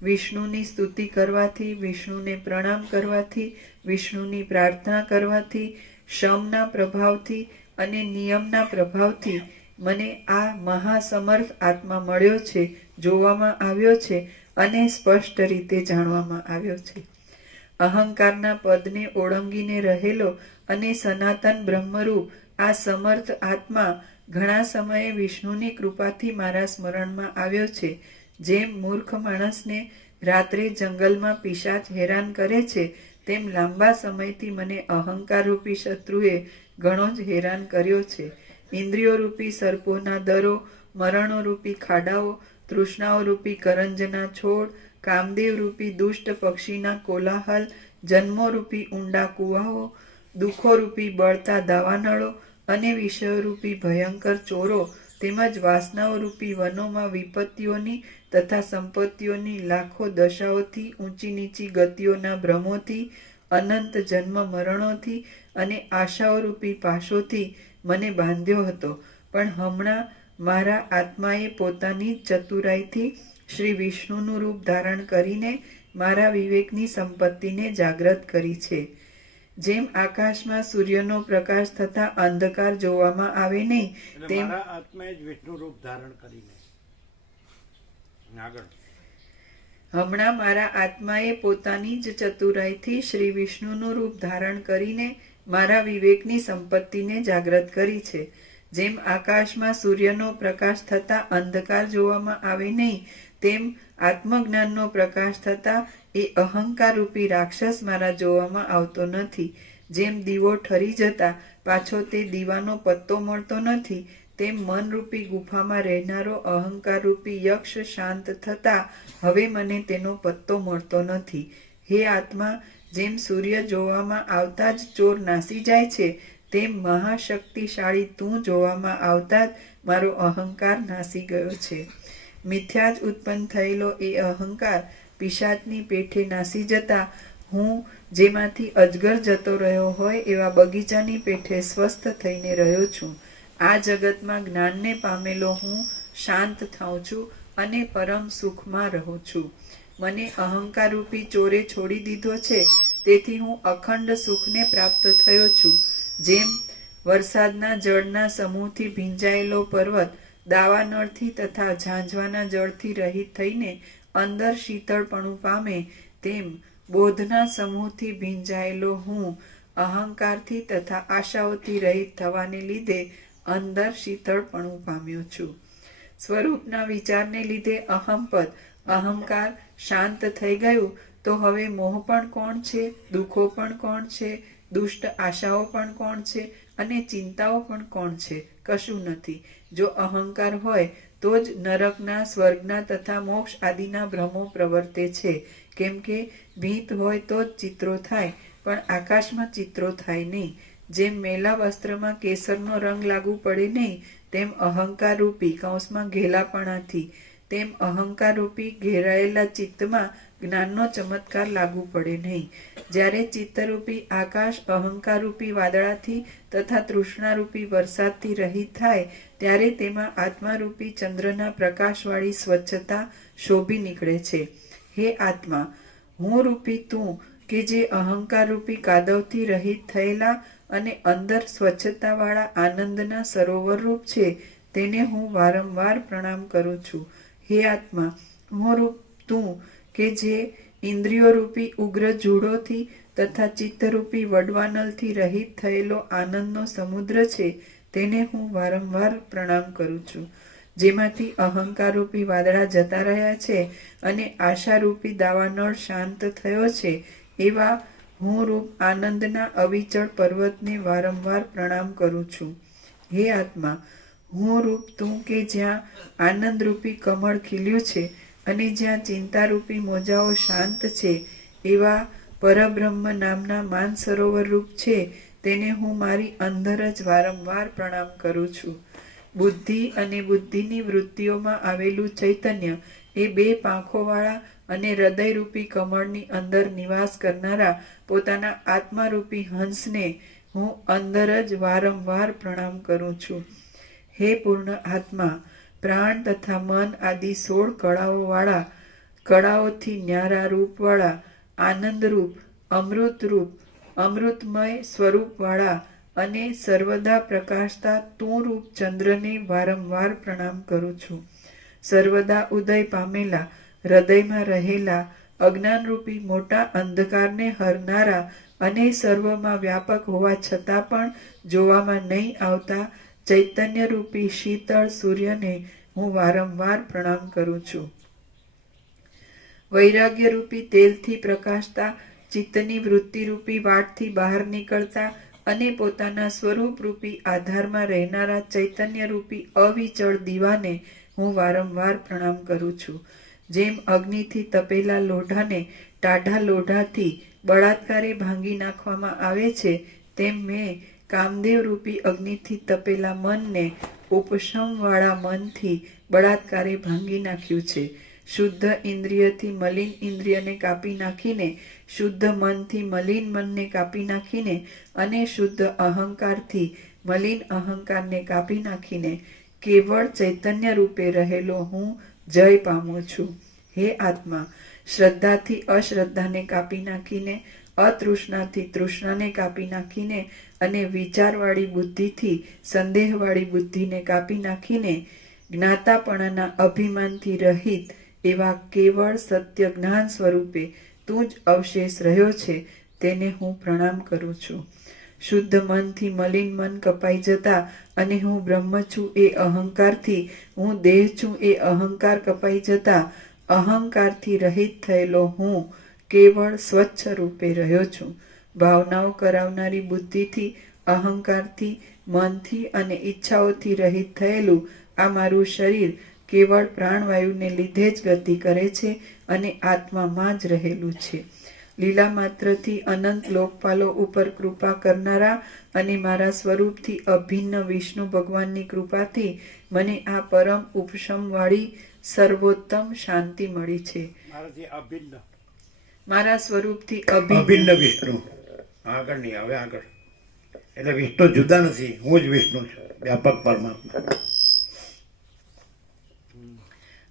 વિષ્ણુની સ્તુતિ કરવાથી, વિષ્ણુને પ્રણામ કરવાથી, વિષ્ણુની પ્રાર્થના કરવાથી, શમના પ્રભાવથી અને નિયમના પ્રભાવથી મને આ મહાસમર્થ આત્મા મળ્યો છે, જોવામાં આવ્યો છે અને સ્પષ્ટ રીતે જાણવામાં આવ્યો છે. અહંકારના પદને ઓળંગીને રહેલો અને સનાતન બ્રહ્મરૂપ આ સમર્થ આત્મા ઘણા સમયે વિષ્ણુની કૃપાથી મારા સ્મરણમાં આવ્યો છે. જેમ મૂર્ખ માણસને રાત્રે જંગલમાં પિશાચ હેરાન કરે છે તેમ લાંબા સમયથી મને અહંકાર રૂપી શત્રુએ ઘણો જ હેરાન કર્યો છે. ઇન્દ્રિયો રૂપી સર્પોના દરો, મરણો રૂપી ખાડાઓ, તૃષ્ણાઓ રૂપી કરંજના છોડ, કામદેવ રૂપી દુષ્ટ પક્ષીના કોલાહલ, જન્મો રૂપી ઊંડા કુવાઓ, દુઃખો રૂપી બળતા દાવાનળો અને વિષયો રૂપી ભયંકર ચોરો, તેમજ વાસનાઓ રૂપી વનોમાં વિપત્તિઓની તથા સંપત્તિઓની લાખો દશાઓથી, ઊંચી નીચી ગતિઓના ભ્રમોથી, અનંત જન્મ મરણોથી અને આશાઓ રૂપી પાશોથી મને બાંધ્યો હતો. પણ હમણાં મારા આત્માએ પોતાની ચતુરાઈથી શ્રી વિષ્ણુનું રૂપ ધારણ કરીને મારા વિવેકની સંપત્તિને જાગ્રત કરી છે. જેમ આકાશમાં સૂર્યનો પ્રકાશ થતા અંધકાર જોવામાં આવે નહીં, તેમ મારા આત્માએ જ વિષ્ણુ રૂપ ધારણ કરીને આગળ હમણાં મારા આત્માએ પોતાની જ ચતુરાઈથી શ્રી વિષ્ણુનું રૂપ ધારણ કરીને મારા વિવેકની સંપત્તિને જાગ્રત કરી છે. જેમ આકાશમાં સૂર્યનો પ્રકાશ થતા અંધકાર જોવામાં આવે નહીં, તેમ આત્મજ્ઞાનનો પ્રકાશ થતા એ અહંકાર રૂપી રાક્ષસ મારા જોવામાં આવતો નથી. જેમ દીવો ઠરી જતા પાછો તે દીવાનો પત્તો મળતો નથી, તેમ મનરૂપી ગુફામાં રહેનારો અહંકાર રૂપી યક્ષ શાંત થતા હવે મને તેનો પત્તો મળતો નથી. હે આત્મા, જેમ સૂર્ય જોવામાં આવતા જ ચોર નાસી જાય છે, તેમ મહાશક્તિશાળી તું જોવામાં આવતા જ મારો અહંકાર નાસી ગયો છે. મિથ્યા જ ઉત્પન્ન થયેલો એ અહંકાર પિશાચની પેઠે નાસી જતા હું જેમાંથી અજગર જતો રહ્યો હોય એવા બગીચાની પેઠે સ્વસ્થ થઈને રહ્યો છું. આ જગતમાં જ્ઞાનને પામેલો હું શાંત થાઉં છું અને પરમ સુખમાં રહું છું. મને અહંકાર રૂપી ચોરે છોડી દીધો છે, તેથી હું અખંડ સુખને પ્રાપ્ત થયો છું. જેમ વરસાદના જળના સમૂહથી ભીંજાયેલો પર્વત દાવાનળથી તથા ઝાંઝવાના જળથી રહિત થઈને અંદર શીતળપણું પામે, તેમ બોધના સમૂહથી ભીંજાયેલો હું અહંકારથી તથા આશાઓથી રહિત થવાને લીધે અંદર શીતળપણું પામ્યો છું. સ્વરૂપના વિચારને લીધે અહંપદ અહંકાર શાંત થઈ ગયું, તો હવે મોહ પણ કોણ છે, દુઃખો પણ કોણ છે, દુષ્ટ આશાઓ પણ કોણ છે અને ચિંતાઓ પણ કોણ છે? કશું નથી. જો અહંકાર હોય તો જ નરકના, સ્વર્ગના તથા મોક્ષ આદિના ભ્રમો પ્રવર્તે છે. કેમ કે ભીત હોય તો જ ચિત્રો થાય, પણ આકાશમાં ચિત્રો થાય નહીં. જેમ મેલા વસ્ત્રમાં કેસરનો રંગ લાગુ પડે નહીં, તેમ અહંકાર રૂપી કૌંસમાં ઘેલાપણાથી, તેમ અહંકાર રૂપી ઘેરાયેલા ચિત્તમાં જ્ઞાનનો ચમત્કાર લાગુ પડે નહીં. જ્યારે ચિત્તરૂપી આકાશ અહંકાર રૂપી વાદળાથી તથા તૃષ્ણારૂપી વરસાદથી રહિત થાય, ત્યારે તેમાં આત્મારૂપી ચંદ્રના પ્રકાશવાળી સ્વચ્છતા શોભી નીકળે છે. હે આત્મા, હું રૂપી તું કે જે અહંકાર રૂપી કાદવથી રહિત થયેલા અને અંદર સ્વચ્છતાવાળા આનંદના સરોવર રૂપ છે, તેને હું વારંવાર પ્રણામ કરું છું. હે આત્મા, હું રૂપ તું કે જે ઇન્દ્રિયો રૂપી ઉગ્ર જૂડોથી તથા ચિત્તરૂપી વડવાનલથી રહિત થયેલો આનંદનો સમુદ્ર છે, તેને હું વારંવાર પ્રણામ કરું છું. જેમાંથી અહંકાર રૂપી વાદળા જતા રહ્યા છે અને આશારૂપી દાવાનળ શાંત થયો છે, એવા હું રૂપ આનંદના અવિચળ પર્વતને વારંવાર પ્રણામ કરું છું. હે આત્મા, હું રૂપ તું કે જ્યાં આનંદરૂપી કમળ ખીલ્યું છે અને જ્યાં ચિંતારૂપી મોજાઓ શાંત છે, એવા પરબ્રહ્મ નામના માનસરોવર રૂપ છે, તેને હું મારી અંદર જ વારંવાર પ્રણામ કરું છું. બુદ્ધિ અને બુદ્ધિની વૃત્તિઓમાં આવેલું ચૈતન્ય એ બે પાંખોવાળા અને હૃદયરૂપી કમળની અંદર નિવાસ કરનારા પોતાના આત્મારૂપી હંસને હું અંદર જ વારંવાર પ્રણામ કરું છું. હે પૂર્ણ આત્મા, પ્રાણ તથા મન આદિ 16 કળાઓવાળા, કળાઓથી ન્યારા રૂપવાળા, આનંદરૂપ, અમૃતરૂપ, અમૃતમય સ્વરૂપવાળા અને સર્વદા પ્રકાશતા તું રૂપ ચંદ્રને વારંવાર પ્રણામ કરું છું. સર્વદા ઉદય પામેલા, હૃદયમાં રહેલા, અજ્ઞાનરૂપી મોટા અંધકારને હરનારા અને સર્વમાં વ્યાપક હોવા છતાં પણ જોવામાં નહીં આવતા ચૈતન્યરૂપી શીતળ સૂર્યને હું વારંવાર પ્રણામ કરું છું. વૈરાગ્યરૂપી તેલથી પ્રકાશતા ચિત્તની વૃત્તિરૂપી વાટથી બહાર નીકળતા અને પોતાના સ્વરૂપરૂપી આધારમાં રહેનારા ચૈતન્યરૂપી અવિચળ દીવાને હું વારંવાર પ્રણામ કરું છું. જેમ અગ્નિથી તપેલા લોઢાને ટાઢા લોઢાથી બળાત્કારે ભાંગી નાખવામાં આવે છે, તેમ મેં કામદેવરૂપી અગ્નિથી તપેલા મનને ઉપશમવાળા મનથી બળાત્કારે ભાંગી નાખ્યું છે. શુદ્ધ ઇન્દ્રિયથી મલિન ઇન્દ્રિયને કાપી નાખીને, શુદ્ધ મનથી મલિન મનને કાપી નાખીને અને શુદ્ધ અહંકારથી મલિન અહંકારને કાપી નાખીને કેવળ ચૈતન્ય રૂપે રહેલો હું જય પામું છું. હે આત્મા, શ્રદ્ધાથી અશ્રદ્ધાને કાપી નાખીને, અતૃષ્ણાથી તૃષ્ણાને કાપી નાખીને અને વિચારવાળી બુદ્ધિથી સંદેહવાળી બુદ્ધિને કાપી નાખીને જ્ઞાતાપણાના અભિમાનથી રહિત એવા કેવળ સત્ય જ્ઞાન સ્વરૂપે તું જ અવશેષ રહ્યો છે, તેને હું પ્રણામ કરું છું. શુદ્ધ મનથી મલિન મન કપાઈ જતા અને હું બ્રહ્મ છું એ અહંકારથી હું દેહ છું એ અહંકાર કપાઈ જતા અહંકારથી રહિત થયેલો હું કેવળ સ્વચ્છ રૂપે રહ્યો છું. ભાવનાઓ કરાવનારી બુદ્ધિથી, અહંકારથી, મનથી અને ઈચ્છાઓથી રહિત થયેલું આ મારું શરીર કેવળ પ્રાણવાયુને લીધે જ ગતિ કરે છે અને આત્મામાં જ રહેલું છે. લીલા માત્રથી અનંત લોકપાલો ઉપર કૃપા કરનારા અને મારા સ્વરૂપથી અભિન્ન વિષ્ણુ ભગવાનની કૃપાથી મને આ પરમ ઉપશમવાળી સર્વોત્તમ શાંતિ મળી છે. મારા સ્વરૂપથી અભિન્ન વિષ્ણુ. આગળ નહીં, હવે આગળ. એટલે વિષ્ણુ જુદા નથી, હું જ વિષ્ણુ છું, વ્યાપક પરમાત્મા.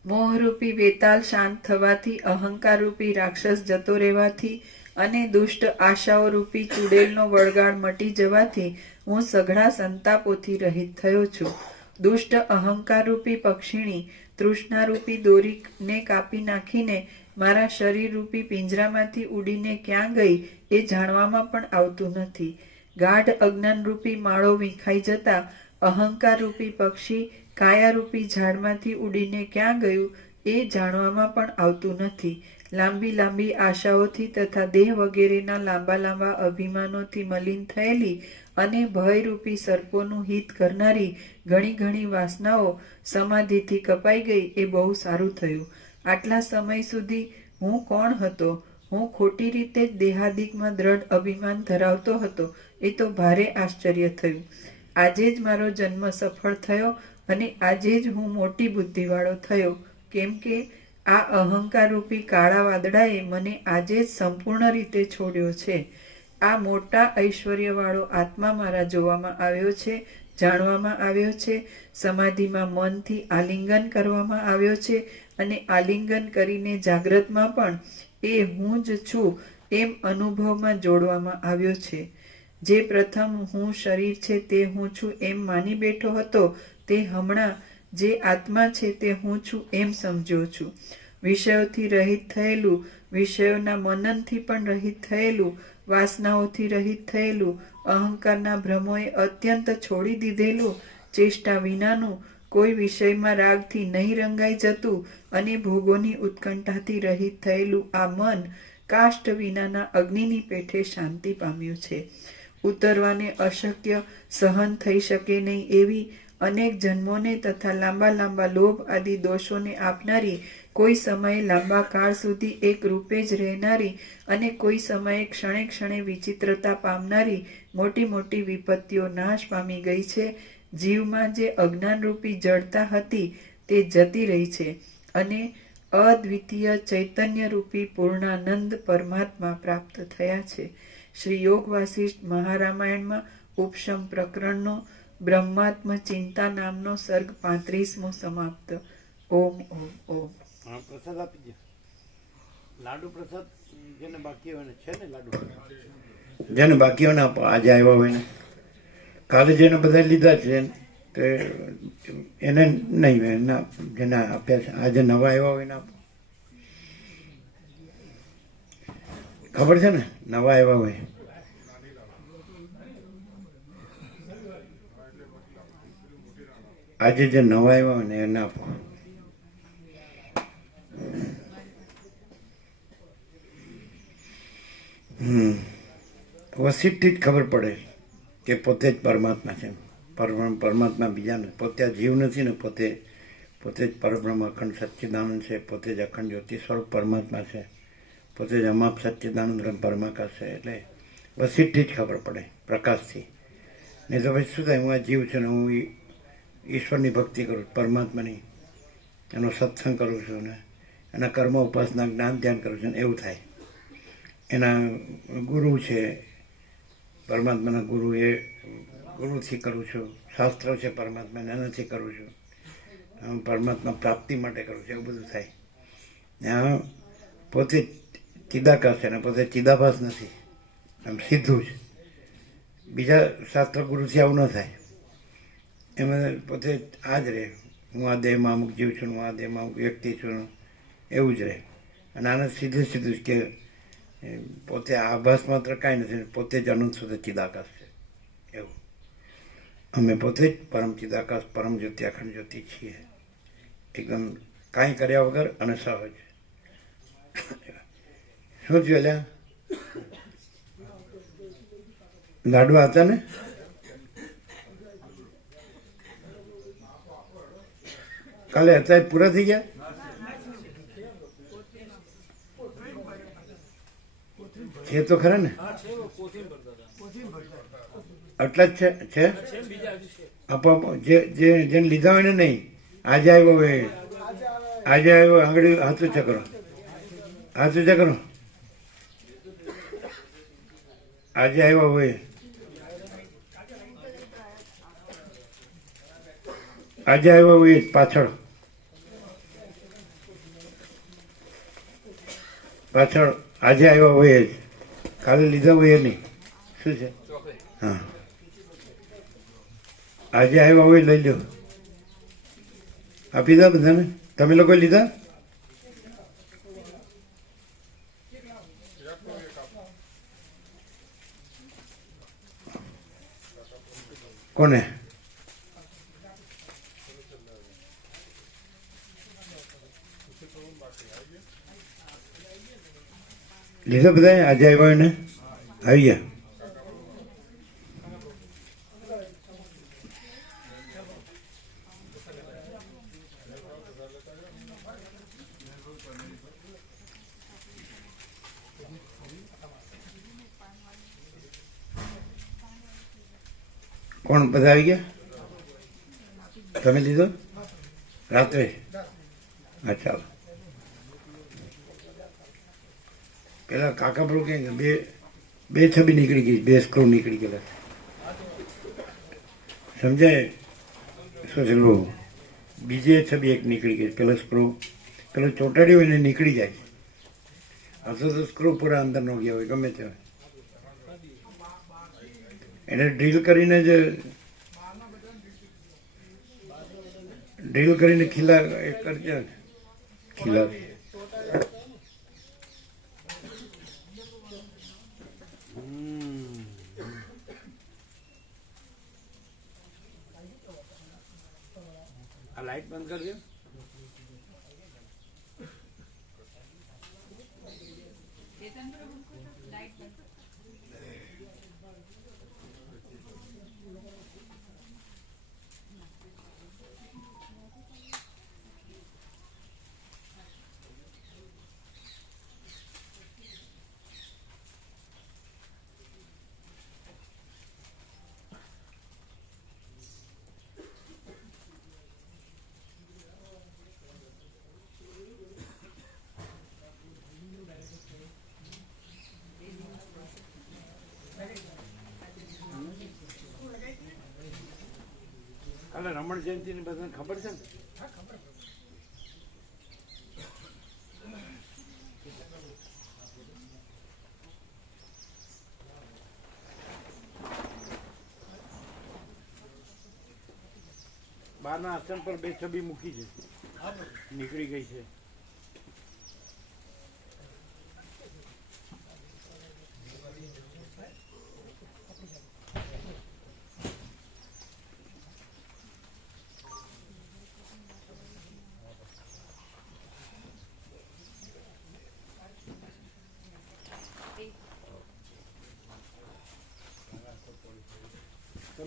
મોહરૂપી વેતાલ શાંત થવાથી, અહંકારરૂપી રાક્ષસ જતો રહેવાથી અને દુષ્ટ આશાઓ રૂપી ચુડેલનો વળગાડ મટી જવાથી હું સઘળા સંતાપોથી રહિત થયો છું. દુષ્ટ અહંકારરૂપી પક્ષીણી તૃષ્ણારૂપી દોરીને કાપી નાખીને મારા શરીરરૂપી પિંજરામાંથી ઉડીને ક્યાં ગઈ એ જાણવામાં પણ આવતું નથી. ગાઢ અજ્ઞાનરૂપી માળો વીખાઈ જતા અહંકારરૂપી પક્ષી કાયારૂપી ઝાડમાંથી ઉડીને ક્યાં ગયું એ જાણવામાં પણ આવતું નથી. લાંબી લાંબી આશાઓથી તથા દેહ વગેરેના લાંબા લાંબા અભિમાનોથી મલિન થયેલી અને ભયરૂપી સર્પોનું હિત કરનારી ઘણી ઘણી વાસનાઓ સમાધિથી કપાઈ ગઈ એ બહુ સારું થયું. આટલા સમય સુધી હું કોણ હતો? હું ખોટી રીતે જ દેહાદિકમાં દ્રઢ અભિમાન ધરાવતો હતો. એ તો ભારે આશ્ચર્ય થયું. આજે જ મારો જન્મ સફળ થયો અને આજે જ હું મોટી બુદ્ધિવાળો થયો, કેમ કે આ અહંકારરૂપી કાળા વાદળાએ મને આજે જ સંપૂર્ણ રીતે છોડ્યો છે. આ મોટા ઐશ્વર્યવાળો આત્મા મારા જોવામાં આવ્યો છે, જાણવામાં આવ્યો છે, સમાધિમાં મનથી આલિંગન કરવામાં આવ્યો છે અને આલિંગન કરીને જાગ્રતમાં પણ એ હું જ છું એમ અનુભવમાં જોડવામાં આવ્યો છે. જે પ્રથમ હું શરીર છે તે હું છું એમ માની બેઠો હતો, તે હમણાં જે આત્મા છે તે હું છું એમ સમજ્યો છું. વિષયોથી રહિત થયેલું, વિષયોના મનનથી પણ રહિત થયેલું, વાસનાઓથી રહિત થયેલું, અહંકારના ભ્રમોએ અત્યંત છોડી દીધેલું, ચેષ્ટા વિનાનું, કોઈ વિષયમાં રાગથી નહીં રંગાઈ જતું અને ભોગોની ઉત્કંઠાથી રહિત થયેલું આ મન કાષ્ઠ વિનાના અગ્નિની પેઠે શાંતિ પામ્યું છે. ઉતરવાને અશક્ય, સહન થઈ શકે નહીં એવી અનેક જન્મોને તથા લાંબા લાંબા લોભ આદિ દોષોને આપનારી, કોઈ સમયે લાંબા કાળ સુધી એક રૂપે જ રહેનારી અને કોઈ સમયે ક્ષણે ક્ષણે વિચિત્રતા પામનારી મોટી મોટી વિપત્તિઓ નાશ પામી ગઈ છે. જીવમાં જે અજ્ઞાનરૂપી જડતા હતી તે જતી રહી છે અને અદ્વિતીય ચૈતન્યરૂપી પૂર્ણાનંદ પરમાત્મા પ્રાપ્ત થયા છે. શ્રી યોગ વાસિષ્ઠ મહારામાયણમાં ઉપશમ પ્રકરણનો બ્રહ્માત્મ ચિંતા નામનો સર્ગ 35મો સમાપ્ત. ઓમ ઓમ ઓમ. પ્રસાદ આપી દે. લાડુ પ્રસાદ જેને બાકી હોય ને છે ને લાડુ, જેને બાકી હોય ને આજે આવ્યા હોય ને, કાલે જેને બધા લીધા છે તે એને નહીં, એના જેને આપ્યા છે આજે નવા આવ્યા હોય ને આપો. ખબર છે ને, નવા આવ્યા હોય આજે જે નવા આવ્યા હોય ને એને આપો. વસીઠથી જ ખબર પડે કે પોતે જ પરમાત્મા છે. પરમાત્મા બીજા નથી. પોતે આ જીવ નથી ને પોતે જ પરબ્રહ્મ અખંડ સચ્ચિદાનંદ છે. પોતે જ અખંડ જ્યોતિ સ્વરૂપ પરમાત્મા છે. પોતે જ અમાપ સચ્ચિદાનંદ પરમાકાશ છે. એટલે વસીઠથી જ ખબર પડે, પ્રકાશથી. નહીં તો પછી શું થાય, હું આ જીવ છું ને હું ઈશ્વરની ભક્તિ કરું છું, પરમાત્માની, એનો સત્સંગ કરું છું ને એના કર્મ ઉપાસના જ્ઞાન ધ્યાન કરું છું ને એવું થાય. એના ગુરુ છે, પરમાત્માના ગુરુ, એ ગુરુથી કરું છું. શાસ્ત્રો છે પરમાત્માને, એનાથી કરું છું. પરમાત્મા પ્રાપ્તિ માટે કરું છું, એવું બધું થાય. આ પોતે ચિદાકાશ છે અને પોતે ચિદાભાસ નથી, આમ સીધું જ. બીજા શાસ્ત્ર ગુરુથી આવું ન થાય. એમાં પોતે આ જ રહે, હું આ દેહમાં અમુક જીવ છું, હું આ દેહમાં અમુક વ્યક્તિ છું, એવું જ રહે. અને આને સીધું સીધું જ કે પોતે આભાસ માત્ર કાંઈ નથી, પોતે જ અનંત સુધી ચિદાકાશ છે એવું. અમે પોતે જ પરમ ચિદાકાશ, પરમ જ્યોતિ, અખંડ જ્યોતિ છીએ, એકદમ કાંઈ કર્યા વગર અને સહજ. શું થયું અલ્યા? લાડવા હતા ને? કાલે હતા એ પૂરા થઈ ગયા? છે તો ખરા ને? આટલા જ છે. આપો જેને લીધા હોય ને, નહીં આજે આવ્યો હોય, આજે આવ્યો, આંગળી હાથ ઊંચા કરો, હાથ ઊંચા કરો. આજે આવ્યો હોય, આજે આવ્યો હોય પાછળ આજે આવ્યા હોય જ, કાલે લીધા હોય નહીં. શું છે? હા, આજે આવ્યા હોય લઈ લો. આપી દો બધાને. તમે લોકો લીધા? કોને? લીધા બધા? આજે આવ્યા ને આવી ગયા. કોણ બધા આવી ગયા? તમે લીધો રાત્રે? હા, ચાલો. પેલા કાકા પેલું કે બે છબી નીકળી ગઈ, બે સ્ક્રૂ નીકળી ગયેલા. સમજાય? શું છે? બીજી છબી એક નીકળી ગઈ. પેલો સ્ક્રૂ પેલો ચોટાડી હોય ને નીકળી જાય. અથવા તો સ્ક્રૂ પૂરા અંદર ન ગયા હોય, ગમે તે હોય. એને ડ્રીલ કરીને ખીલા એ કરજે. ખીલા આ લાઈટ બંધ કરજો. કાલે રમણ જયંતિ ની બધાને ખબર છે ને? બહારના આસન પર બે છબી મૂકી છે, નીકળી ગઈ છે.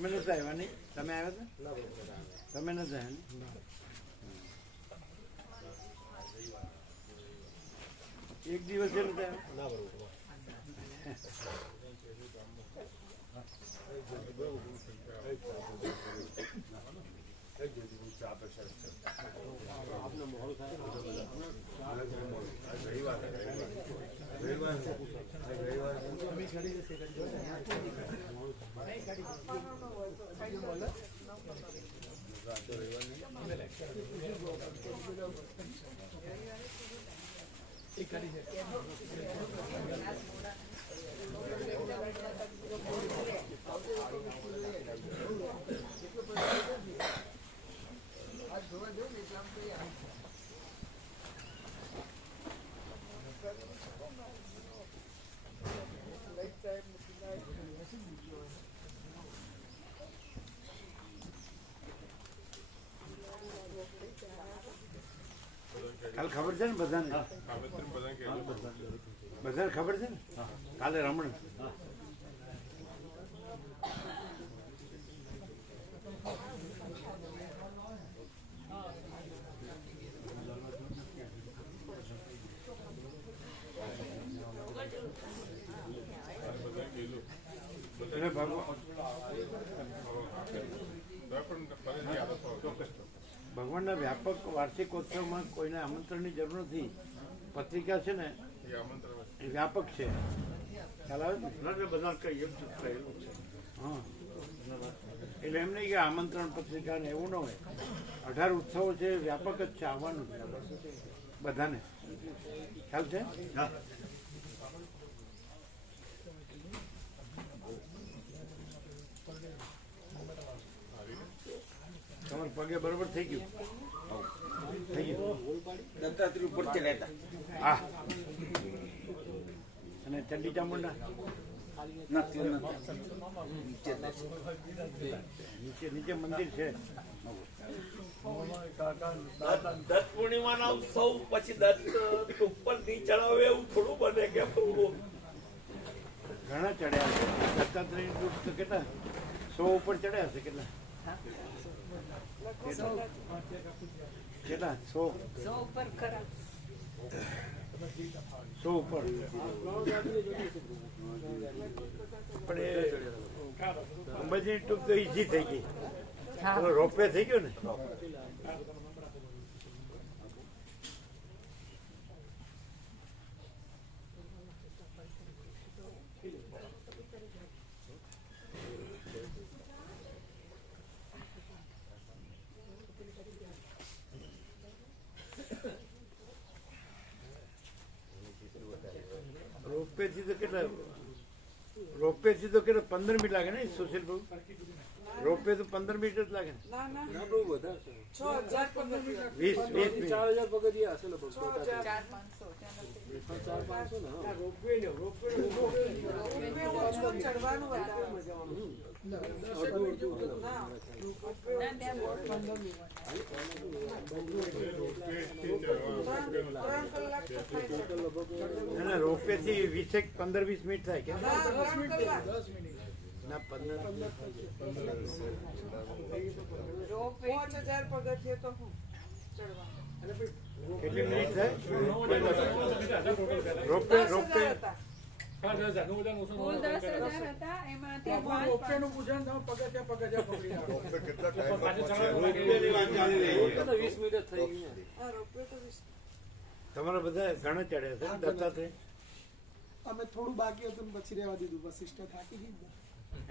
તમે નથી આવ્યા નહીં? તમે આવ્યા હતા? તમે નથી આવ્યા નહીં? એક દિવસ એ નથી આવ્યા? કાલે ખબર છે ને બધાને? બધાને ખબર છે ને? કાલે રમણ ભગવાનના વ્યાપક વાર્ષિકોત્સવમાં કોઈને આમંત્રણની જરૂર નથી. પત્રિકા છે ને એ વ્યાપક છે. ખ્યાલ આવે ને? બધા કઈ હા, એટલે એમ નહીં કે આમંત્રણ પત્રિકા ને એવું ન હોય. 18 ઉત્સવો છે, વ્યાપક જ છે, આવવાનું બધાને. ખ્યાલ છે? તમારે પગે બરોબર થઈ ગયું? થઈ ગયું. દત્તાત્રેય ઉપર ચડ્યા હા. અને ચંડી ચામુંડા નીચે નીચે મંદિર છે. દત્ત પૂર્ણિમાના ઉત્સવ પછી દત્ત ઉપર નહીં ચડાવે એવું થોડું બને કે ઘણા ચડ્યા છે. દત્તાત્રેય દૂધ તો કેટલા 100 ઉપર ચડ્યા છે. કેટલા 100 ઉપર ખરા? 100 ઉપર. પણ એ અંબાજીની ટૂંક તો ઈઝી થઈ ગઈ. રોપવે થઈ ગયો ને. રોપવે થી તો કેટલા 15 મિનિટ લાગે ને સુશીલ ભાઈ? રોપવે તો 15 મિનિટ જ લાગે ને? 20 મિનિટ. 4000 પગથિયા હશે લગભગ. રોપવે થી 15-20 મિનિટ થાય કે? ના 15. કેટલી મિનિટ થાય? રોપવે કુલ 10,000 હતા, એમાંથી 20 મિનિટ થઈ ગઈ. તમારા બધા ઘણા ચડ્યા છે દત્તાત્રેય? અમે થોડું બાકી હતું ને પછી રહેવા દીધું. બસ સિસ્ટર થાકી ગઈ ને.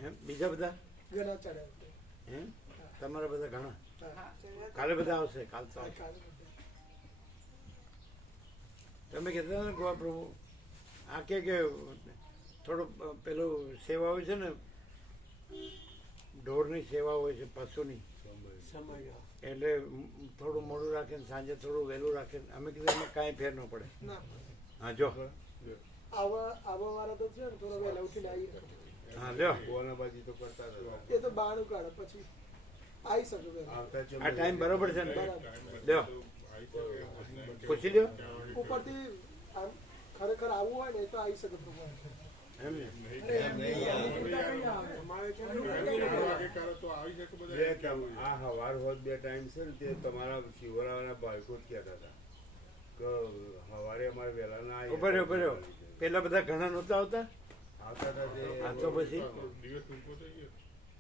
એમ બીજા બધા ઘણા ચડ્યા. એમ તમારા બધા ઘણા? કાલે બધા આવશે? કાલ તો આવશે. તમે કહેતા ને ગોવા પ્રભુ આ કે થોડું પેલું સેવા હોય છે ને, ઢોરની સેવા હોય છે, પશુની, એટલે થોડું મોડું રાખે ને સાંજે થોડું વહેલું રાખે. અમે કીધું એમાં કાંઈ ફેર ન પડે. હા જો આવા વાળા તો છે ને થોડા વહેલા ઉઠીને આવીએ. હા લ્યો એ તો બાણું કાઢે પછી આવી શકે. આ ટાઈમ બરોબર છે ને? લ્યો પૂછી લ્યો. ઉપરથી ખરેખર આવવું હોય ને તો આવી શકે. એમ ને? બે આ હવાર હોત બે ટાઈમ છે ને તે તમારા શિવરાવાના બાળકો જ કહેતા હતા કે સવારે અમારે વહેલા ના આવીએ. ઉભા રહ્યો, ઉભા રહ્યો. પેલા બધા ઘણા નહોતા આવતા, આવતા હતા તે આ તો પછી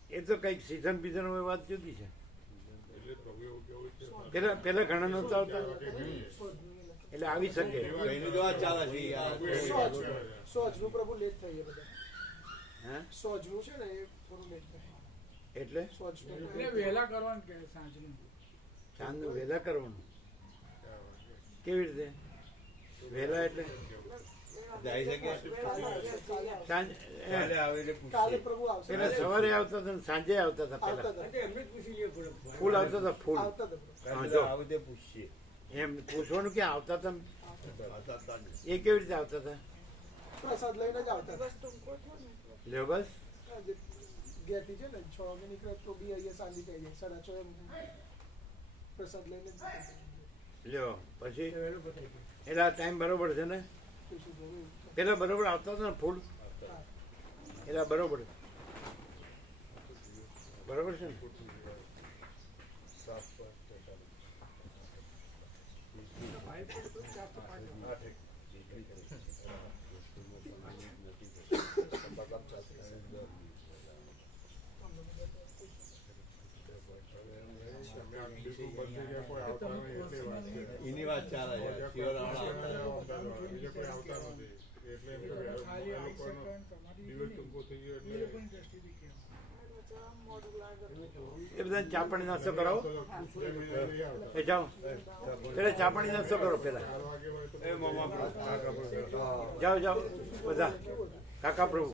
એ તો કઈક સીઝન બીઝન હોય વાત જુદી છે. પેલા ઘણા નહોતા આવતા એટલે આવી શકે. સોજનું પ્રભુ લેટ થઈ ગયા બધા. હે સોજનું છે ને એ થોડું લેટ થાય. એટલે સોજનું વહેલા કરવાનું કે સાંજનું સાંજનું વહેલા કરવાનું. કેવી રીતે વહેલા એટલે સાંજ કાલે આવીને કાલે પૂછીએ. પ્રભુ આવશે. પેલા સવારે આવતા હતા ને સાંજે આવતા હતા. આવતા પેલા હતા. એમને જ પૂછી લઈએ થોડુંક. ફૂલ આવતા હતા, ફૂલ. આવતા હતા પ્રભુ. હા, કાલે જો. આવે તે પૂછીએ. એમ પૂછવાનું કે આવતા હતા ને? આવતા હતા ને. એ કેવી રીતે આવતા હતા? પ્રસાદ લઈને જ આવતા હતા. લ્યો બસ. આ જે ઘેરથી છે ને 6 વાગે નીકળે તો બી અહીંયા સાંજે થઈ જાય 6:30 એમ પ્રસાદ લઈને જ નીકળતા. લ્યો પછી એટલે આ ટાઈમ બરોબર છે ને? પછી પ્રભુ પેલા બરોબર આવતા હતા ને ફૂલ? હા. એટલે બરોબર બરોબર છે ને? સાત પર એની વાત ચાલે છે. શિવરાવાળા આવતા ખાલી આવી શકે તમારી એ લોકોની દ્રષ્ટિથી કહેવાય. એ બધા ચા પાણી નાસ્તો કરાવો. એ જાઓ પેલા ચા પાણી નાસ્તો કરો પેલા. એ મામા કાકા જાઓ જાઓ બધા કાકા પ્રભુ.